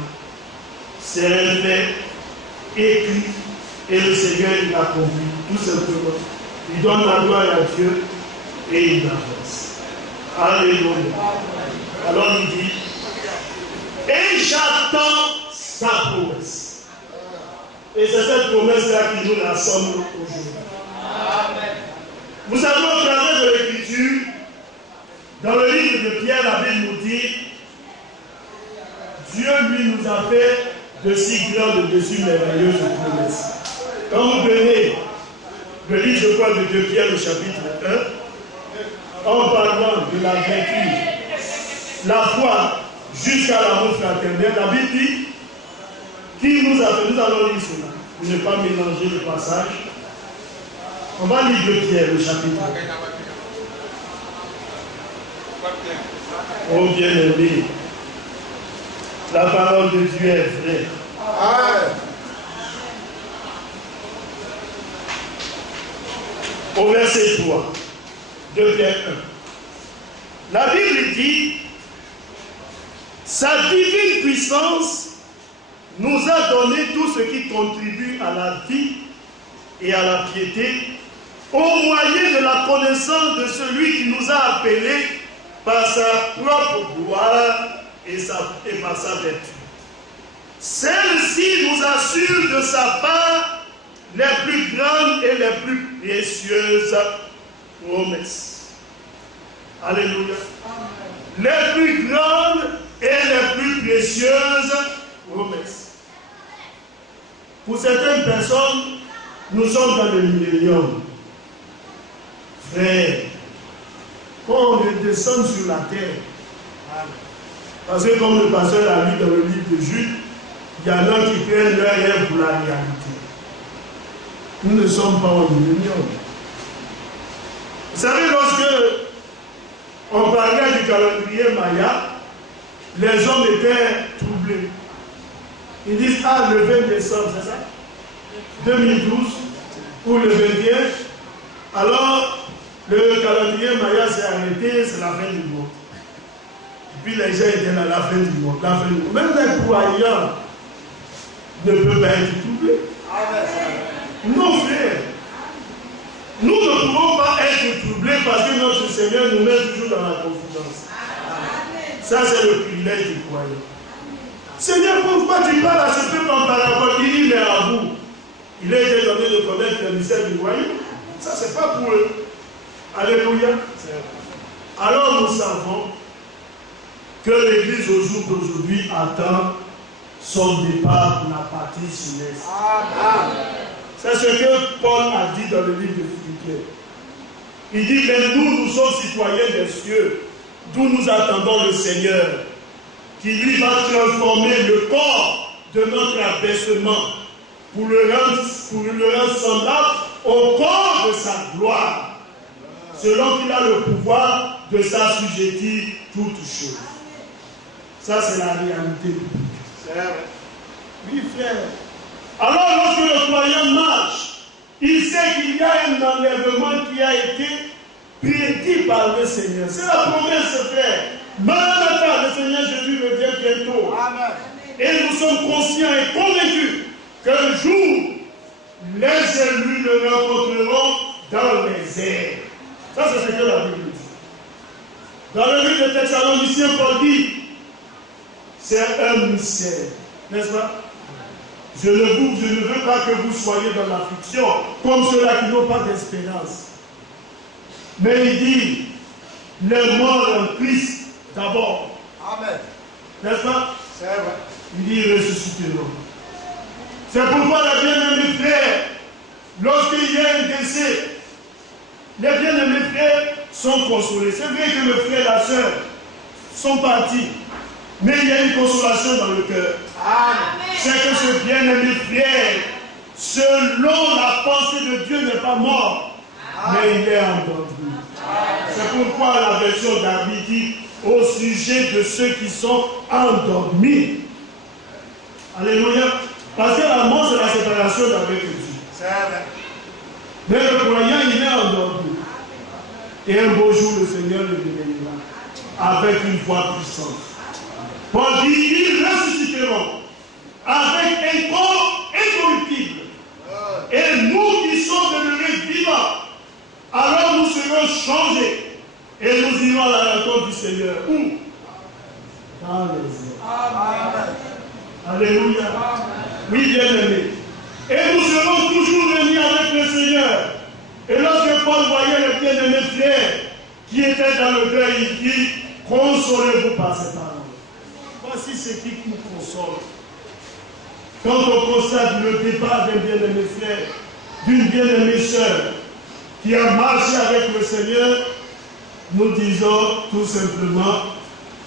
C'est un fait écrit et le Seigneur il l'accomplit, tout simplement. Il donne la gloire à Dieu et il avance. Alléluia. Alors il dit, et j'attends sa promesse. Et c'est cette promesse-là qui nous rassemble aujourd'hui. Amen. Vous savez, au travers de l'Écriture, dans le livre de Pierre, la Bible nous dit, Dieu lui nous a fait de si grandes, de si merveilleuses promesses. Quand vous prenez le livre, je crois, de Pierre, le chapitre 1, en parlant de la vertu, la foi jusqu'à l'amour fraternel, la Bible dit, qui nous a fait, nous allons lire cela, pour ne pas mélanger le passage. On va lire de Pierre, le chapitre 1. Oh bien-aimé, la parole de Dieu est vraie. Amen. Au verset 3 de Pierre 1. La Bible dit, sa divine puissance nous a donné tout ce qui contribue à la vie et à la piété au moyen de la connaissance de celui qui nous a appelés par sa propre gloire et par sa vertu. Celle-ci nous assure de sa part les plus grandes et les plus précieuses promesses. Alléluia. Les plus grandes et les plus précieuses promesses. Pour certaines personnes, nous sommes dans le millénium. Frère, quand on descend sur la terre, parce que comme le pasteur l'a lu dans le livre de Jude, il y en a qui prennent leur rêve pour la réalité. Nous ne sommes pas au millénium. Vous savez, lorsque on parlait du calendrier Maya, les hommes étaient troublés. Ils disent, ah, le 20 décembre, c'est ça 2012, ou le 21. Alors, le calendrier Maya s'est arrêté, c'est la fin du monde. Et puis les gens étaient dans la fin du monde. La fin du monde. Même les croyants ne peuvent pas être troublés. Non, frère. Nous ne pouvons pas être troublés parce que notre Seigneur nous met toujours dans la confidence. Ça, c'est le privilège du croyant. Seigneur, pourquoi tu parles à ce peuple en parabole? Il dit, mais à vous, il a été donné de connaître le mystère du royaume. Ça, c'est pas pour eux. Alléluia. Alors nous savons que l'Église au jour d'aujourd'hui attend son départ pour la partie céleste. C'est ce que Paul a dit dans le livre de Philippiens. Il dit que nous sommes citoyens des cieux, d'où nous attendons le Seigneur, qui lui va transformer le corps de notre abaissement pour le rendre semblable au corps de sa gloire, selon qu'il a le pouvoir de s'assujettir toutes choses. Ça, c'est la réalité. C'est vrai. Oui, frère. Alors, lorsque le croyant marche, il sait qu'il y a un enlèvement qui a été prédit par le Seigneur. C'est la promesse, frère. Maranatha, le Seigneur Jésus revient bientôt. Amen. Et nous sommes conscients et convaincus qu'un jour, les élus le rencontreront dans les airs. Ça, c'est ce que la Bible dit. Dans le livre de Thessaloniciens, Paul dit, c'est un mystère, n'est-ce pas? Je ne veux pas que vous soyez dans l'affliction, comme ceux-là qui n'ont pas d'espérance. Mais il dit, les morts en Christ d'abord. Amen. N'est-ce pas? C'est vrai. Il dit, ils ressusciteront. C'est pourquoi les bien-aimés frères, lorsqu'il y a un décès, les bien-aimés frères sont consolés. C'est vrai que le frère et la sœur sont partis, mais il y a une consolation dans le cœur. C'est que ce bien-aimé frère, selon la pensée de Dieu, n'est pas mort, mais il est endormi. C'est pourquoi la version d'Arby dit au sujet de ceux qui sont endormis. Alléluia. Parce que la mort, c'est la séparation d'avec Dieu. C'est vrai. Mais le croyant, il est endormi. Et un beau jour, le Seigneur le réveillera avec une voix puissante. Paul dit, ils ressusciteront avec un corps incorruptible. Et nous qui sommes devenus vivants, alors nous serons changés. Et nous irons à la rencontre du Seigneur. Où? Dans les airs. Alléluia. Oui, bien-aimés. Et nous serons toujours réunis avec le Seigneur. Et lorsque Paul voyait le bien-aimé frère qui était dans le deuil, il dit, consolez-vous par ces paroles. Voici ce qui nous console. Quand on constate le départ d'un bien-aimé frère, d'une bien-aimée sœur, qui a marché avec le Seigneur, nous disons tout simplement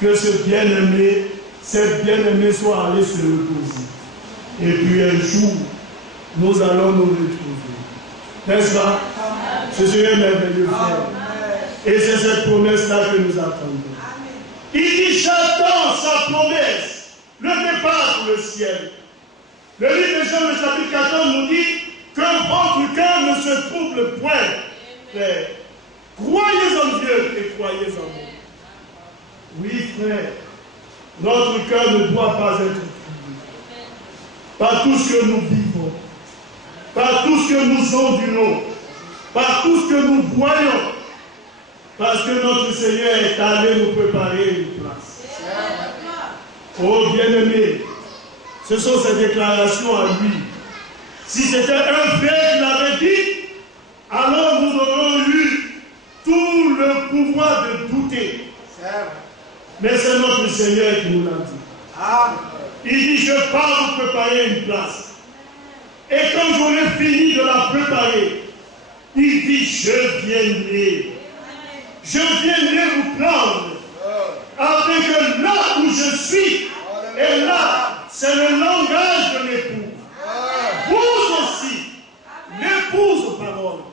que ce bien-aimé, cette bien-aimée soit allée se reposer. Et puis un jour, nous allons nous retrouver. N'est-ce pas? Ce serait merveilleux, frère. Et c'est cette promesse-là que nous attendons. Il dit, j'attends sa promesse, le départ pour le ciel. Le livre de Jean, le chapitre 14, nous dit que votre cœur ne se trouble point, frère. Croyez en Dieu et croyez en moi. Oui, frère, notre cœur ne doit pas être troublé par tout ce que nous vivons, par tout ce que nous endurons, par tout ce que nous voyons, parce que notre Seigneur est allé nous préparer une place. Oh bien-aimé, ce sont ses déclarations à lui. Si c'était un frère qui l'avait dit, alors nous aurions eu tout le pouvoir de douter. Mais c'est notre Seigneur qui nous l'a dit. Il dit, je pars vous préparer une place. Et quand j'aurai fini de la préparer, il dit, je viendrai. Je viendrai vous prendre. Afin que là où je suis, et là, c'est le langage de l'épouse. Vous aussi, l'épouse aux paroles,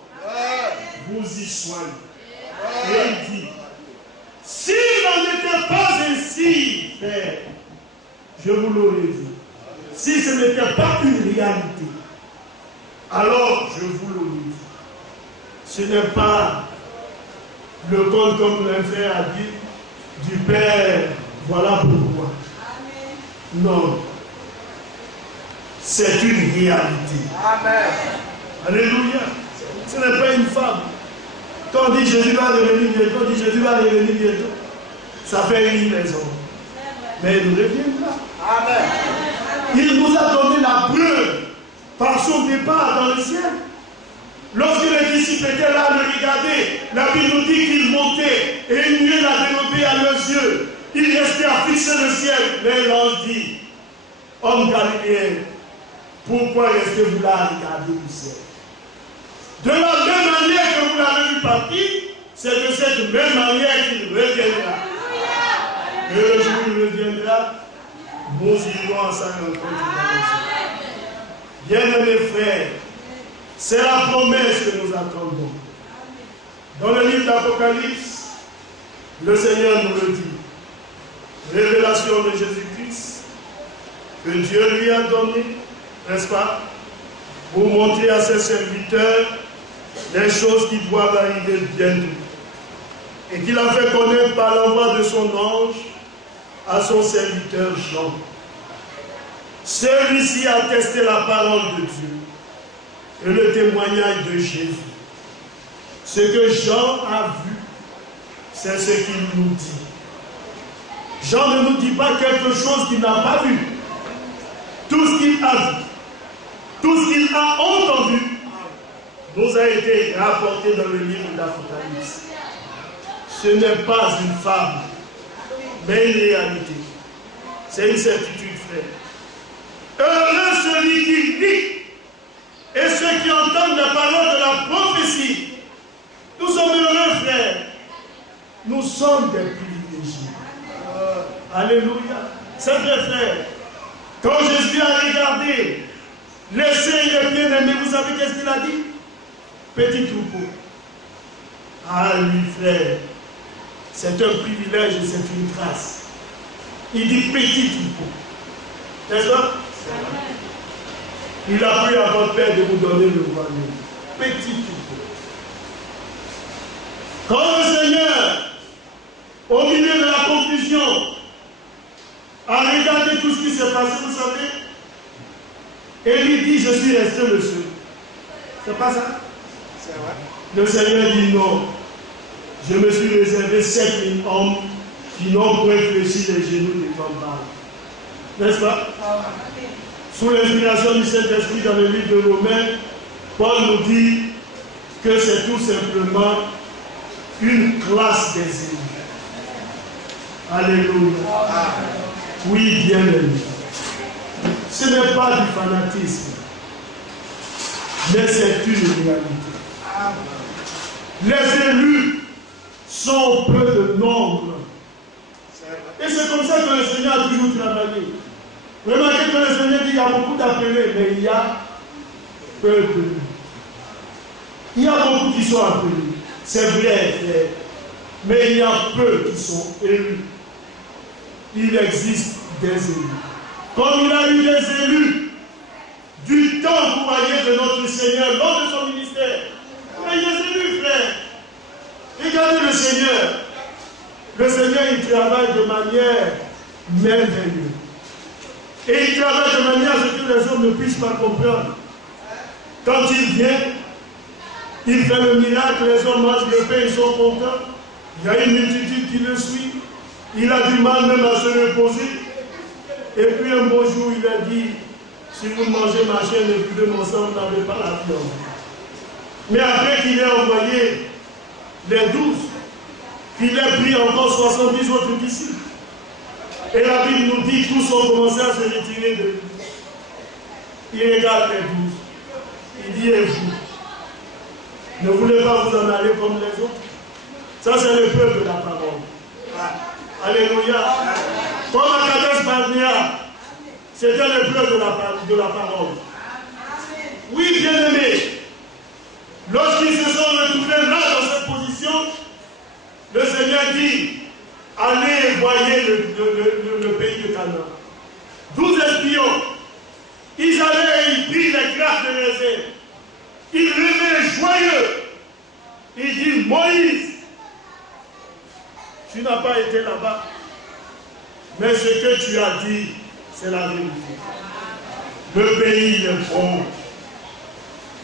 vous y soyez. Et il dit, s'il n'en était pas ainsi, frère, je vous l'aurais dit, si ce n'était pas une réalité, alors je vous l'aurais dit. Ce n'est pas le conte comme le frère a dit, du Père, voilà pourquoi. Non. C'est une réalité. Amen. Alléluia. Ce n'est pas une fable. Quand on dit Jésus va revenir bientôt, ça fait rire les hommes. Mais il reviendra. Amen. Il nous a donné la preuve par son départ dans le ciel. Lorsque les disciples étaient là à le regarder, la Bible nous dit qu'ils montaient et une nuée l'a développé à leurs yeux. Ils restaient à fixer le ciel. Mais l'ange dit, homme galiléen, pourquoi restez-vous là à regarder le ciel? De la même manière que vous l'avez vu partir, c'est de cette même manière qu'il reviendra. Et le jour où il reviendra, nous irons à sa rencontre. Bien-aimés frères, c'est la promesse que nous attendons. Dans le livre d'Apocalypse, le Seigneur nous le dit. Révélation de Jésus-Christ, que Dieu lui a donné, n'est-ce pas, pour montrer à ses serviteurs les choses qui doivent arriver bientôt. Et qu'il a fait connaître par l'envoi de son ange à son serviteur Jean. Celui-ci a attesté la parole de Dieu et le témoignage de Jésus. Ce que Jean a vu, c'est ce qu'il nous dit. Jean ne nous dit pas quelque chose qu'il n'a pas vu. Tout ce qu'il a vu, tout ce qu'il a entendu, nous a été rapporté dans le livre d'Apocalypse. Ce n'est pas une fable, mais une réalité. C'est une certitude, frère. Heureux celui qui lit et ceux qui entendent la parole de la prophétie. Nous sommes heureux, frères. Nous sommes des privilégiés. Alléluia. C'est vrai, frère. Quand Jésus a regardé les saints et les bien-aimés, vous savez qu'est-ce qu'il a dit? Petit troupeau. Ah oui, frère. C'est un privilège et c'est une grâce. Il dit petit troupeau. C'est ça? Il a pris à votre Père de vous donner le royaume. Petit troupeau. Quand le Seigneur, au milieu de la confusion, a regardé tout ce qui s'est passé, vous savez, et lui dit, je suis resté le seul. C'est pas ça? C'est vrai. Le Seigneur dit non. Je me suis réservé 7000 hommes qui n'ont point fléchi les genoux des femmes balles. N'est-ce pas? Sous l'inspiration du Saint-Esprit dans le livre de Romains, Paul nous dit que c'est tout simplement une classe des élus. Alléluia. Oui, bien aimé. Ce n'est pas du fanatisme, mais c'est une réalité. Les élus sont peu de nombre. Et c'est comme ça que le Seigneur a toujours travaillé. Remarquez que le Seigneur dit qu'il y a beaucoup d'appelés, mais il y a peu de. Il y a beaucoup qui sont appelés. C'est vrai, frère. Mais il y a peu qui sont élus. Il existe des élus. Comme il a eu des élus du temps, vous voyez, de notre Seigneur, lors de son ministère. Mais il y a des élus, frère. Regardez le Seigneur. Le Seigneur, il travaille de manière merveilleuse. Et il travaille de manière à ce que les hommes ne puissent pas comprendre. Quand il vient, il fait le miracle, les hommes mangent le pain, ils sont contents. Il y a une multitude qui le suit. Il a du mal même à se reposer. Et puis un beau jour, il a dit, si vous mangez ma chair et buvez mon sang, vous n'avez pas la viande. Mais après qu'il ait envoyé les 12, qu'il ait pris encore 70 autres disciples. Et la Bible nous dit tous ont commencé à se retirer de lui. Il regarde les 12. Il dit, et vous, ne voulez pas vous en aller comme les autres? Ça, c'est le peuple de la parole. Alléluia. Comme à Kadesh Barnea, c'était le peuple de la parole. Oui, bien-aimés, lorsqu'ils se sont retrouvés là dans cette position, le Seigneur dit, allez et voyez le pays de Canaan. 12 espions, ils allaient et ils prirent les grappes de raisin. Ils revenaient joyeux. Il dit, Moïse, tu n'as pas été là-bas, mais ce que tu as dit, c'est la vérité. Le pays est bon,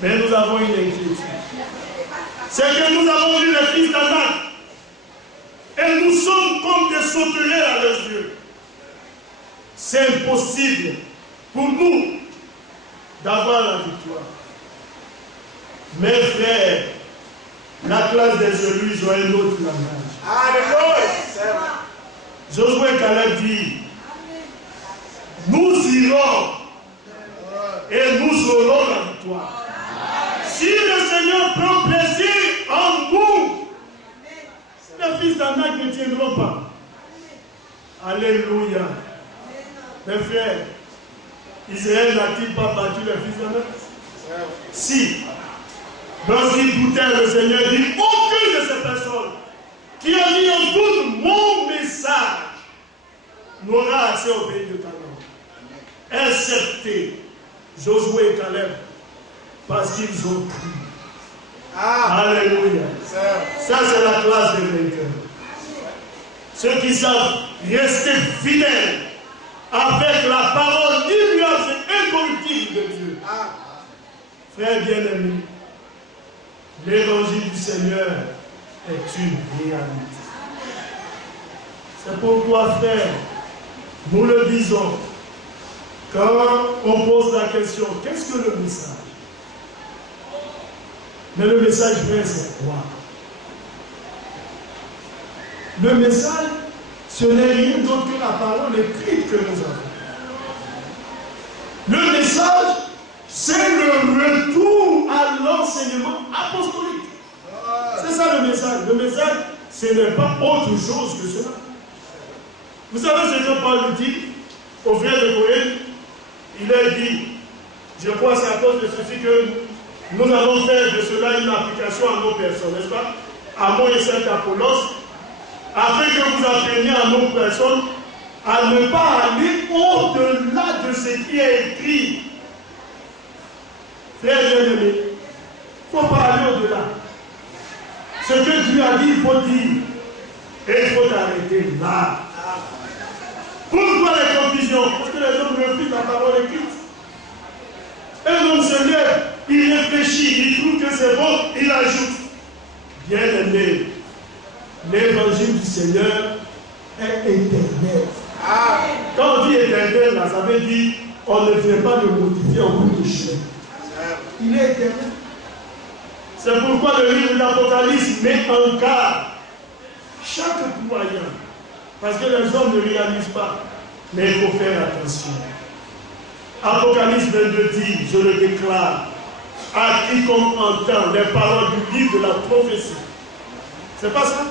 mais nous avons une inquiétude. C'est que nous avons vu les fils d'Anak, et nous sommes comme des sauterelles à leurs yeux. C'est impossible pour nous d'avoir la victoire. Mes frères, la classe des élus, ils ont un autre langage. Alléluia. Josué et Caleb dit, nous irons et nous aurons la victoire. Si le Seigneur prend plaisir en nous, les fils d'Anak ne tiendront pas. Alléluia. Mes frères, Israël n'a-t-il pas battu le fils d'Anak? Si. Lorsqu'il doutait, le Seigneur dit, aucune de ces personnes qui ont mis en doute mon message n'aura accès au pays de Canaan. Excepté Josué et Caleb, parce qu'ils ont cru. Alléluia. Ça, c'est la classe des vainqueurs. Ceux qui savent rester fidèles avec la parole immuable et incorruptible de Dieu. Frères bien-aimés, l'évangile du Seigneur est une réalité. C'est pourquoi, frère, nous le disons, quand on pose la question, qu'est-ce que le message? Mais le message, frère, c'est quoi? Le message, ce n'est rien d'autre que la parole écrite que nous avons. Le message, c'est le retour à l'enseignement apostolique. C'est ça le message. Le message, ce n'est pas autre chose que cela. Vous savez ce que Paul dit au frère de Corinthe? Il a dit, je crois que c'est à cause de ceci que nous avons fait de cela une application à nos personnes, n'est-ce pas? À moi et Saint Apollos, afin que vous appreniez à nos personnes à ne pas aller au-delà de ce qui est écrit. Frère bien-aimé, il ne faut pas aller au-delà. Ce que Dieu a dit, il faut dire. Et il faut arrêter là. Pourquoi les confusions? Parce que les hommes refusent la parole écrite. Un homme se lève, il réfléchit, il trouve que c'est bon, il ajoute. Bien-aimé, l'évangile du Seigneur est éternel. Quand on dit éternel, là, ça veut dire on ne fait pas de modifier au bout du chemin. Il est éternel. C'est pourquoi le livre de l'Apocalypse met en garde chaque croyant. Parce que les hommes ne réalisent pas. Mais il faut faire attention. Apocalypse 22 dit, je le déclare, à quiconque entend les paroles du livre de la prophétie. C'est pas ça?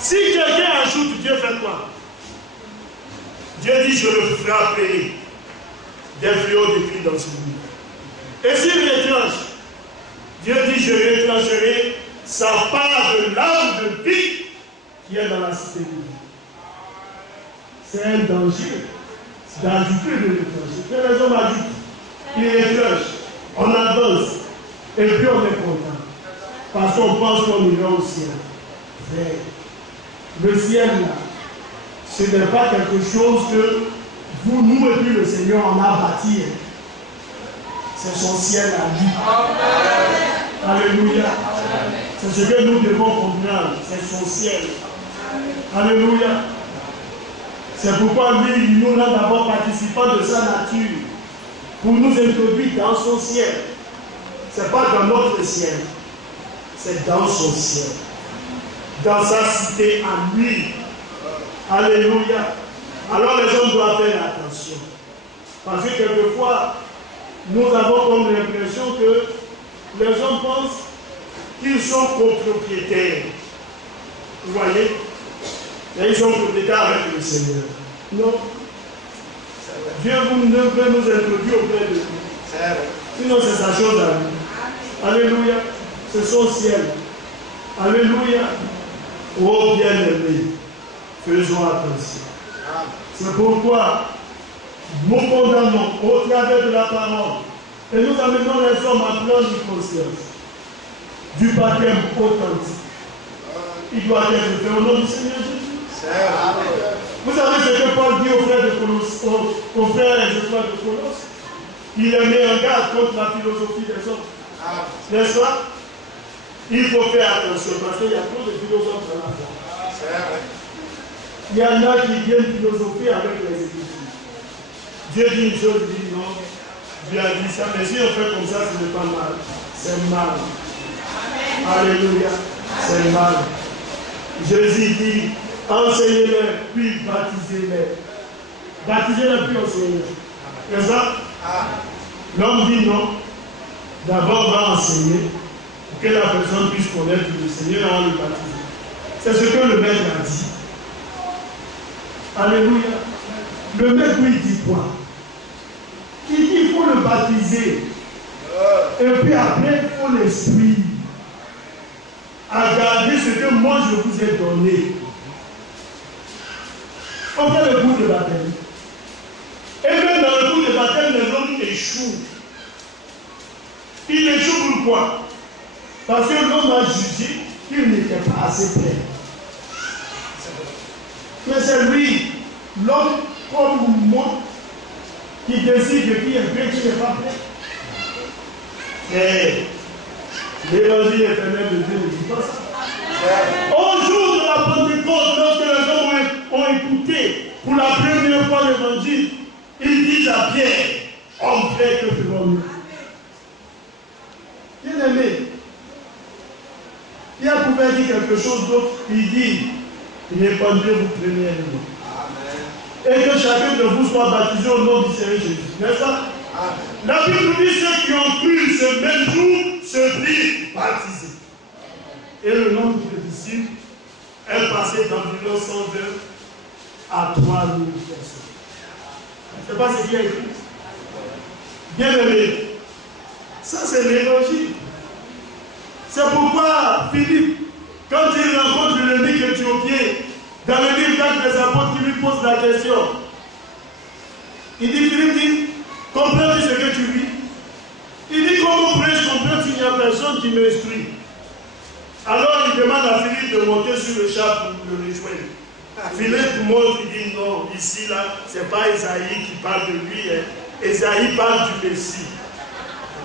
Si quelqu'un ajoute, Dieu fait quoi? Dieu dit, je le frapperai des fléaux décrits dans ce livre. Et s'il retranche, Dieu dit, je retrancherai sa part de l'arbre de vie qui est dans la cité de Dieu. C'est un danger d'ajouter de retrancher. Que les hommes ajoutent, ils retranchent, on avance, et puis on est content. Parce qu'on pense qu'on ira au ciel. Mais le ciel là, ce n'est pas quelque chose que vous, nous et puis le Seigneur en a bâti. C'est son ciel à lui. Alléluia. C'est ce que nous devons comprendre. C'est son ciel. Alléluia. C'est pourquoi lui, il nous rend d'abord participants de sa nature. Pour nous introduire dans son ciel. Ce n'est pas dans notre ciel. C'est dans son ciel. Dans sa cité à lui. Alléluia. Alors les hommes doivent faire attention. Parce que quelquefois, nous avons comme l'impression que les hommes pensent qu'ils sont copropriétaires. Vous voyez? Et ils sont propriétaires avec le Seigneur. Non. Dieu ne veut nous introduire auprès de lui. Sinon, c'est sa chose à lui. Alléluia. C'est son ciel. Alléluia. Oh bien-aimé, faisons attention. C'est pourquoi nous condamnons au travers de la parole et nous amenons les hommes à prendre conscience du baptême authentique. Il doit être fait au nom du Seigneur Jésus. Vous savez ce que Paul dit aux frères de Colosse, aux frères et aux frères de Colosse? Il les met en garde contre la philosophie des hommes. N'est-ce pas? Il faut faire attention parce qu'il y a trop de philosophes dans la foi. Il y en a qui viennent philosopher avec les Écritures. Dieu dit une chose, il dit non. Dieu a dit ça, mais si on fait comme ça, ce n'est pas mal. C'est mal. Alléluia. C'est mal. Jésus dit, enseignez-les, puis baptisez-les. Baptisez-les, puis enseignez-les. C'est ça? L'homme dit non. D'abord, on va enseigner pour que la personne puisse connaître le Seigneur avant de le baptiser. C'est ce que le maître a dit. Alléluia. Le maître, il dit quoi? Il dit qu'il faut le baptiser. Et puis après, il faut l'esprit. À garder ce que moi je vous ai donné. On fait le coup de baptême. Et même dans le coup de baptême, les hommes échouent. Ils échouent pourquoi? Parce que l'homme a jugé qu'il n'était pas assez prêt. Mais c'est lui, l'homme comme moi, qui décide qui est prêt, qui n'est pas prêt. Et l'évangile éternel de Dieu ne dit pas ça. Au jour de la Pentecôte, lorsque les hommes ont écouté pour la première fois l'évangile, ils disent à Pierre, homme frère, que ferons-nous? Bien aimé, Pierre pouvait dire quelque chose d'autre. Il dit, répandez vous prenez un nom. Et que chacun de vous soit baptisé au nom du Seigneur Jésus. N'est-ce pas? La Bible dit ceux qui ont cru ce même jour se firent baptisés. Et le nombre de disciples est passé d'environ 120 à 3000 personnes. Ce n'est pas ce qui est écrit. Bien aimé, ça c'est l'évangile. C'est pourquoi Philippe, quand il rencontre l'ennemi éthiopien, dans le livre d'Actes des Apôtres, il lui pose la question. Il dit, Philippe dit, comprends-tu ce que tu vis? Il dit, comment pourrais-je comprendre s'il n'y a personne qui m'instruit? Alors il demande à Philippe de monter sur le char pour le rejoindre. Philippe monte, il dit, non, ici, là, ce n'est pas Isaïe qui parle de lui. Isaïe parle du Messie.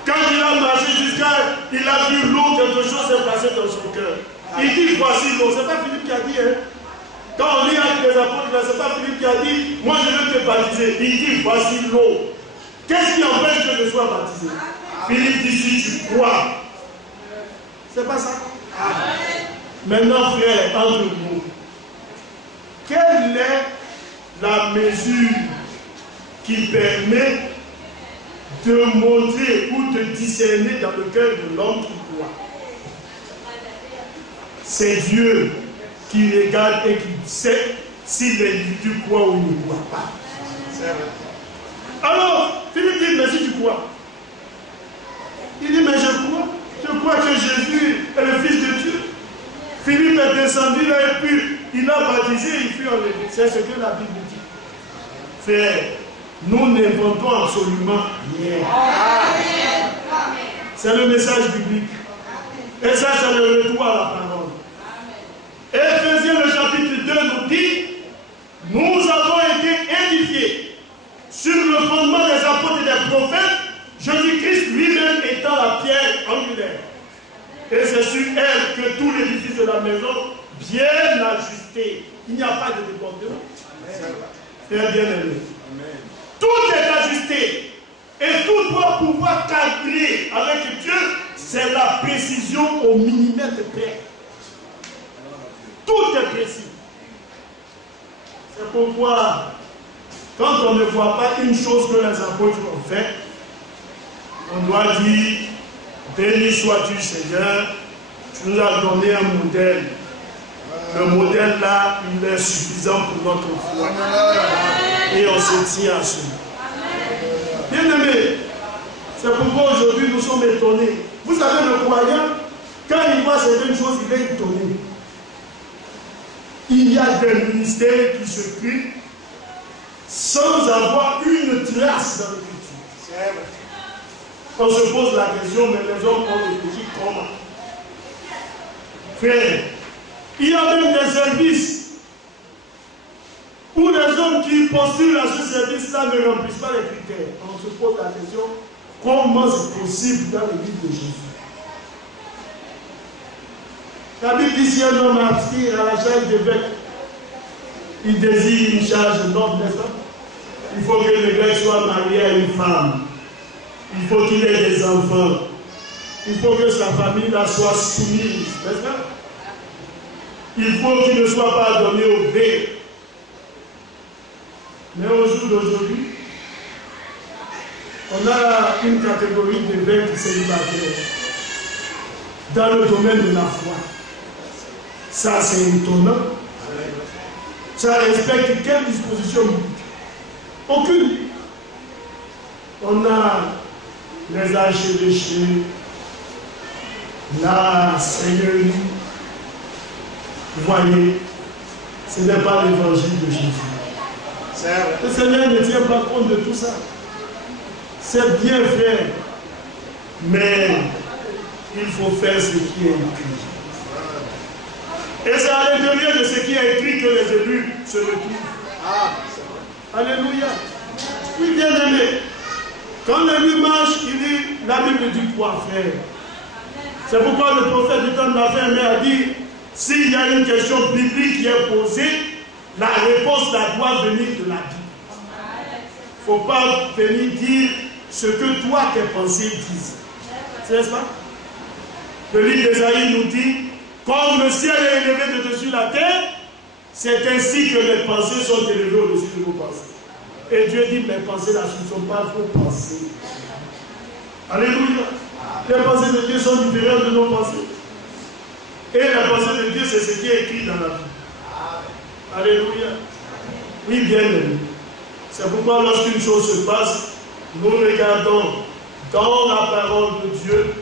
Quand il a marché jusqu'à, il a vu l'eau, quelque chose s'est passé dans son cœur. Il dit, voici l'eau. Ce n'est pas Philippe qui a dit, hein. Quand on lit avec les apôtres, ce n'est pas Philippe qui a dit, moi je vais te baptiser. Il dit, voici l'eau. Qu'est-ce qui empêche que je sois baptisé? Philippe dit, si tu crois. C'est pas ça. Maintenant, frère, entre nous, quelle est la mesure qui permet de montrer ou de discerner dans le cœur de l'homme qui croit? C'est Dieu qui regarde et qui sait si l'individu croit ou ne croit pas. Alors, Philippe dit, mais si tu crois. Il dit, mais je crois que Jésus est le Fils de Dieu. Philippe est descendu là et puis il a baptisé, il fut enlevé. C'est ce que la Bible dit. Frère, nous n'inventons absolument rien. C'est le message biblique. Et ça, c'est le retour à la parole. Éphésiens, le chapitre 2 nous dit, nous avons été édifiés sur le fondement des apôtres et des prophètes, Jésus-Christ lui-même étant la pierre angulaire. Et c'est sur elle que tout l'édifice de la maison, bien ajusté, il n'y a pas de débordement. Très bien aimé. Tout est ajusté. Et tout doit pouvoir cadrer avec Dieu. C'est la précision au millimètre près. Tout est précis. C'est pourquoi, quand on ne voit pas une chose que les apôtres ont fait, on doit dire, béni sois-tu Seigneur, tu nous as donné un modèle. Le modèle là, il est suffisant pour notre foi. Et on se tient à cela. Bien aimé, c'est pourquoi aujourd'hui nous sommes étonnés. Vous savez, le croyant, quand il voit certaines choses, il est étonné. Il y a des ministères qui se créent sans avoir une trace dans l'écriture. On se pose la question, mais les hommes ont réfléchi comment? Frère, il y a même des services où les hommes qui postulent à ce service-là ne remplissent pas les critères. On se pose la question, comment c'est possible dans l'église de Jésus? La Bible dit, si un homme aspire à la charge d'évêque, il désire une charge noble, n'est-ce pas? Il faut que l'évêque soit marié à une femme. Il faut qu'il ait des enfants. Il faut que sa famille la soit soumise, n'est-ce pas? Il faut qu'il ne soit pas donné au gré. Mais au jour d'aujourd'hui, on a une catégorie d'évêques célibataires dans le domaine de la foi. Ça, c'est étonnant. Ça respecte quelle disposition biblique? Aucune. On a les archevêchés, la seigneurie. Vous voyez, ce n'est pas l'évangile de Jésus. Le Seigneur ne tient pas compte de tout ça. C'est bien fait, mais il faut faire ce qui est écrit. Et c'est à l'intérieur de ce qui est écrit que les élus se retrouvent. Alléluia. Oui, bien aimé. Quand l'élu marche, il dit, la Bible dit quoi faire. C'est pourquoi le prophète du temps de la fin a dit, s'il y a une question biblique qui est posée, la réponse doit venir de la Bible. Il ne faut pas venir dire ce que toi, tes pensées disent. C'est ça? Le livre d'Ésaïe nous dit, comme le ciel est élevé de dessus la terre, c'est ainsi que les pensées sont élevées au-dessus de vos pensées. Et Dieu dit, mes pensées là, ce ne sont pas vos pensées. Alléluia. Les pensées de Dieu sont différentes de nos pensées. Et la pensée de Dieu, c'est ce qui est écrit dans la Bible. Alléluia. Oui, bien aimé. C'est pourquoi lorsqu'une chose se passe, nous regardons dans la parole de Dieu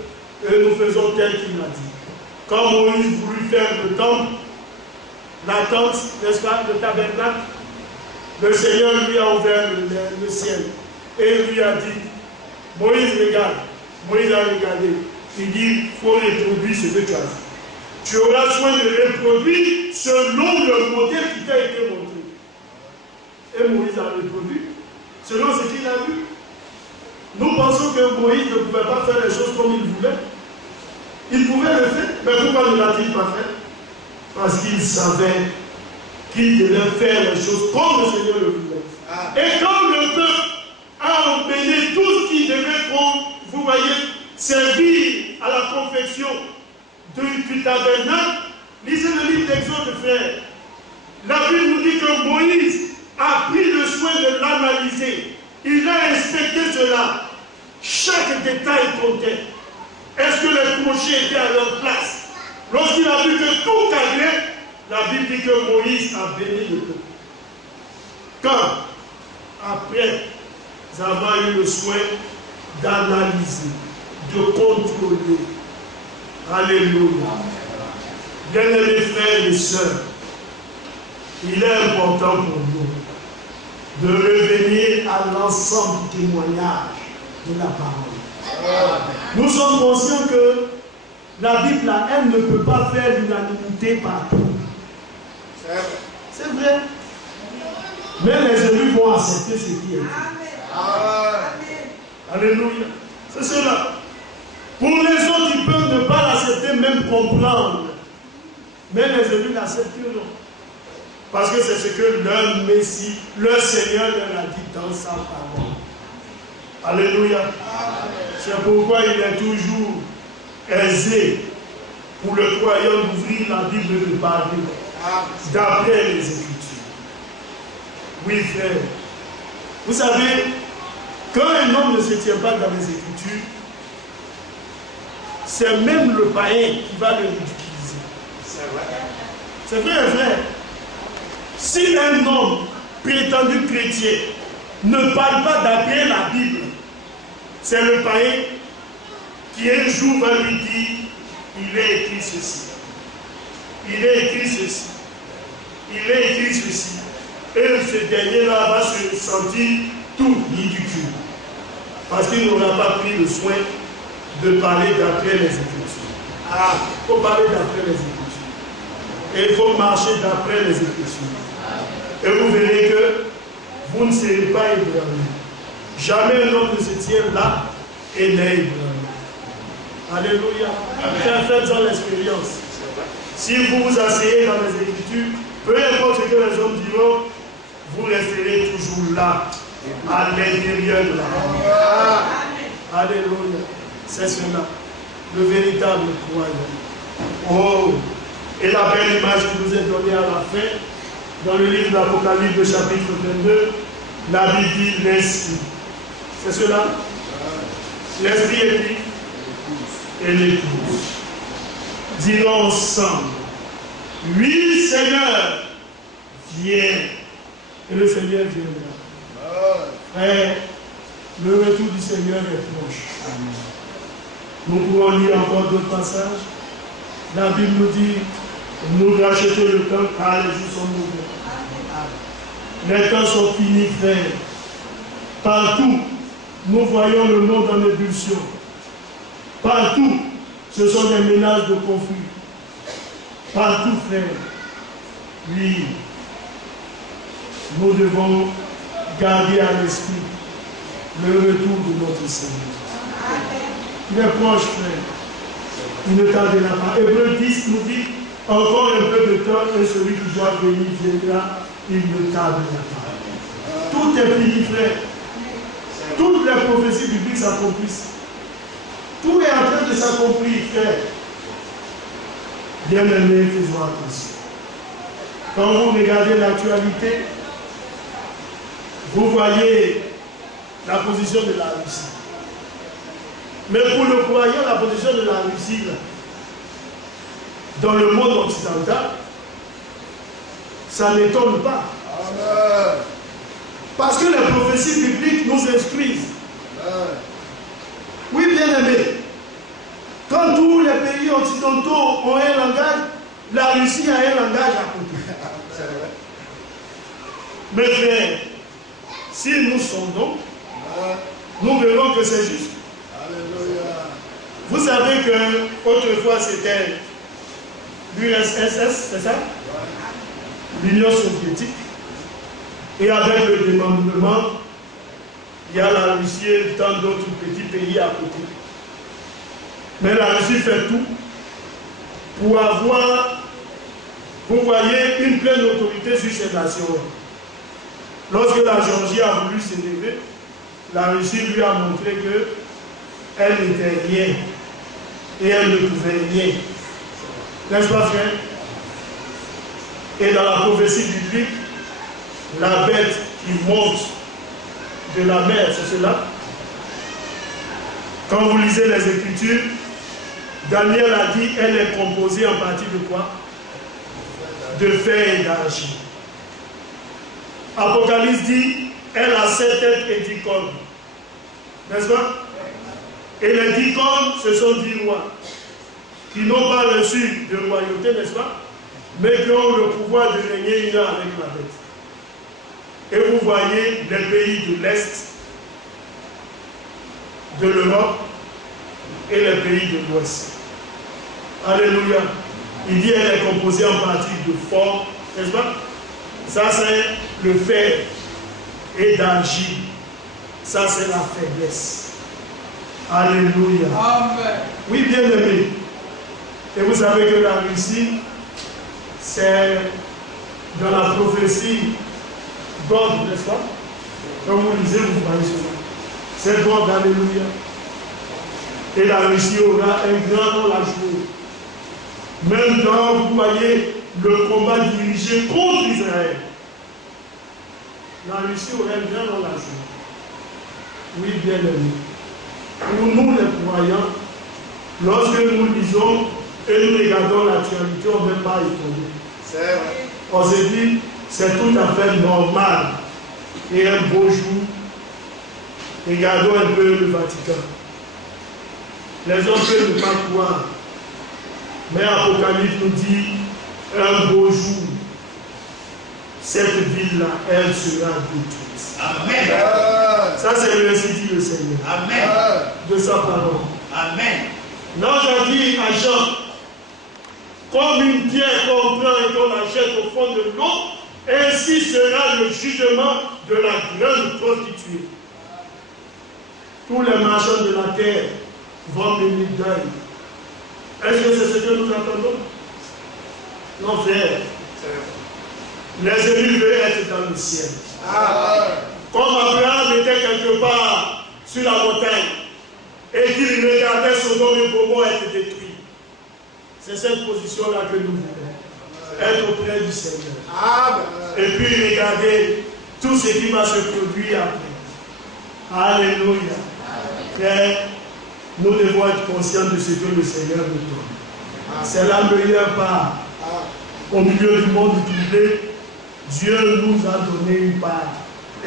et nous faisons tel qu'il l'a dit. Quand Moïse voulut faire le temple, la tente, n'est-ce pas, le tabernacle, le Seigneur lui a ouvert le ciel et lui a dit, Moïse regarde. Moïse a regardé. Il dit, il faut reproduire ce que tu as dit. Tu auras soin de reproduire selon le modèle qui t'a été montré. Et Moïse a reproduit selon ce qu'il a vu. Nous pensons que Moïse ne pouvait pas faire les choses comme il voulait. Il pouvait le faire, mais pourquoi ne l'a-t-il pas fait? Parce qu'il savait qu'il devait faire les choses comme le Seigneur le voulait. Et quand le peuple a emmené tout ce qui devait prendre, vous voyez, servir à la confection du tabernacle, lisez le livre d'Exode, frère. La Bible nous dit que Moïse a pris le soin de l'analyser. Il a inspecté cela. Chaque détail comptait. Est-ce que les clochers étaient à leur place? Lorsqu'il a vu que tout allait, la Bible dit que Moïse a béni le peuple. Quand, après avoir eu le soin d'analyser, de contrôler, alléluia. Bien-aimés frères et sœurs, il est important pour nous de revenir à l'ensemble du témoignage de la parole. Nous sommes conscients que la Bible, là, elle ne peut pas faire l'unanimité partout. C'est vrai. Mais les élus vont accepter ce qui est dit. Alléluia. C'est cela. Pour les autres, ils peuvent ne pas l'accepter, même comprendre. Mais les élus l'accepteront. Parce que c'est ce que leur Messie, leur Seigneur leur a dit dans sa parole. Alléluia. C'est pourquoi il est toujours aisé pour le croyant d'ouvrir la Bible de parler d'après les Écritures. Oui, frère. Vous savez, quand un homme ne se tient pas dans les Écritures, c'est même le païen qui va le ridiculiser. C'est vrai. C'est vrai, frère. Si un homme prétendu chrétien ne parle pas d'après la Bible, c'est le païen qui un jour va lui dire, il est écrit ceci. Il est écrit ceci. Il est écrit ceci. Et ce dernier-là va se sentir tout ridicule. Parce qu'il n'aura pas pris le soin de parler d'après les Écritures. Ah, il faut parler d'après les Écritures. Et il faut marcher d'après les Écritures. Et vous verrez que vous ne serez pas ébranlés. Jamais un homme ne se tient là et n'est ébranlé. Alléluia. Faites-en l'expérience. Si vous vous asseyez dans les Écritures, peu importe ce que les hommes diront, vous resterez toujours là, à l'intérieur de la parole. Alléluia. C'est cela, le véritable croyant. Oh, et la belle image qui nous est donnée à la fin, dans le livre d'Apocalypse, chapitre 22, la Bible dit l'Esprit. C'est cela? L'Esprit est qui? Et l'épouse. Dirons ensemble, oui Seigneur, Viens. Et le Seigneur viendra. Frère, le retour du Seigneur est proche. Nous pouvons lire encore d'autres passages. La Bible nous dit, nous rachetons le temps car les jours sont mauvais. Les temps sont finis, frère. Partout, nous voyons le monde en ébullition. Partout, ce sont des menaces de conflit. Partout, frère. Oui, nous devons garder à l'esprit le retour de notre Seigneur. Il est proche, frère. Il ne tardera pas. Hébreux 10 nous dit, encore un peu de temps et celui qui doit venir viendra, il ne tardera pas. Tout est fini, frère. Toutes les prophéties bibliques s'accomplissent. Tout est en train de s'accomplir, frère. Bien-aimés, faisons attention. Quand vous regardez l'actualité, vous voyez la position de la Russie. Mais pour le croyant, la position de la Russie, là, dans le monde occidental, ça n'étonne pas. Amen. Parce que les prophéties bibliques nous instruisent. Oui, bien aimé. Quand tous les pays occidentaux ont un langage, la Russie a un langage à côté. Mais frère, si nous sondons, nous verrons que c'est juste. Vous savez que autrefois c'était l'URSS, c'est ça? L'Union soviétique. Et avec le démembrement, il y a la Russie et tant d'autres petits pays à côté. Mais la Russie fait tout pour avoir, vous voyez, une pleine autorité sur ces nations. Lorsque la Géorgie a voulu s'élever, la Russie lui a montré qu'elle n'était rien et elle ne pouvait rien. N'est-ce pas, frère? Et dans la prophétie biblique, la bête qui monte de la mer, c'est cela. Quand vous lisez les Écritures, Daniel a dit, elle est composée en partie de quoi? De fer et d'argile. Apocalypse dit, elle a 7 têtes et 10 cornes. N'est-ce pas? Et les 10 cornes, ce sont 10 rois qui n'ont pas reçu de royauté, n'est-ce pas? Mais qui ont le pouvoir de régner une heure avec la bête. Et vous voyez les pays de l'Est, de l'Europe et les pays de l'Ouest. Alléluia. Il dit qu'elle est composée en partie de fort, n'est-ce pas? Ça c'est le fer et d'argile. Ça c'est la faiblesse. Alléluia. Amen. Oui, bien aimé. Et vous savez que la Russie, c'est dans la prophétie God, n'est-ce pas? Quand vous lisez, vous voyez cela. C'est God, alléluia. Et la Russie aura un grand rôle à jouer. Même quand vous voyez le combat dirigé contre Israël, la Russie aura un grand rôle à jouer. Oui, bien aimé. Pour nous les croyants, lorsque nous lisons et nous regardons l'actualité, on ne va pas étonner. C'est vrai. On se dit, c'est tout à fait normal. Et un beau jour, regardons un peu le Vatican. Les hommes peuvent ne pas croire. Mais Apocalypse nous dit, un beau jour, cette ville-là, elle sera détruite. Amen. Ça, c'est le récit dit le Seigneur. Amen. De sa parole. Amen. L'ange a dit à Jean, comme une pierre qu'on prend et qu'on la jette au fond de l'eau, ainsi sera le jugement de la grande prostituée. Tous les marchands de la terre vont venir deuil. Est-ce que c'est ce que nous entendons? Non, frère. Les élus veulent être dans le ciel. Comme Abraham était quelque part sur la montagne et qu'il regardait Sodome et Gomorrhe être détruit. C'est cette position-là que nous voulons. Être auprès du Seigneur. Et puis regarder tout ce qui va se produire après. Alléluia. Frère, nous devons être conscients de ce que le Seigneur nous donne. C'est la meilleure part. Au milieu du monde troublé, Dieu nous a donné une part.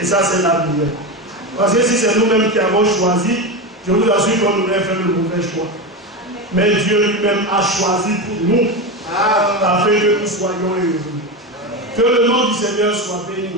Et ça, c'est la nouvelle. Parce que si c'est nous-mêmes qui avons choisi, je vous assure qu'on aurait fait le mauvais choix. Mais Dieu lui-même a choisi pour nous, afin que nous soyons heureux. Que le nom du Seigneur soit béni.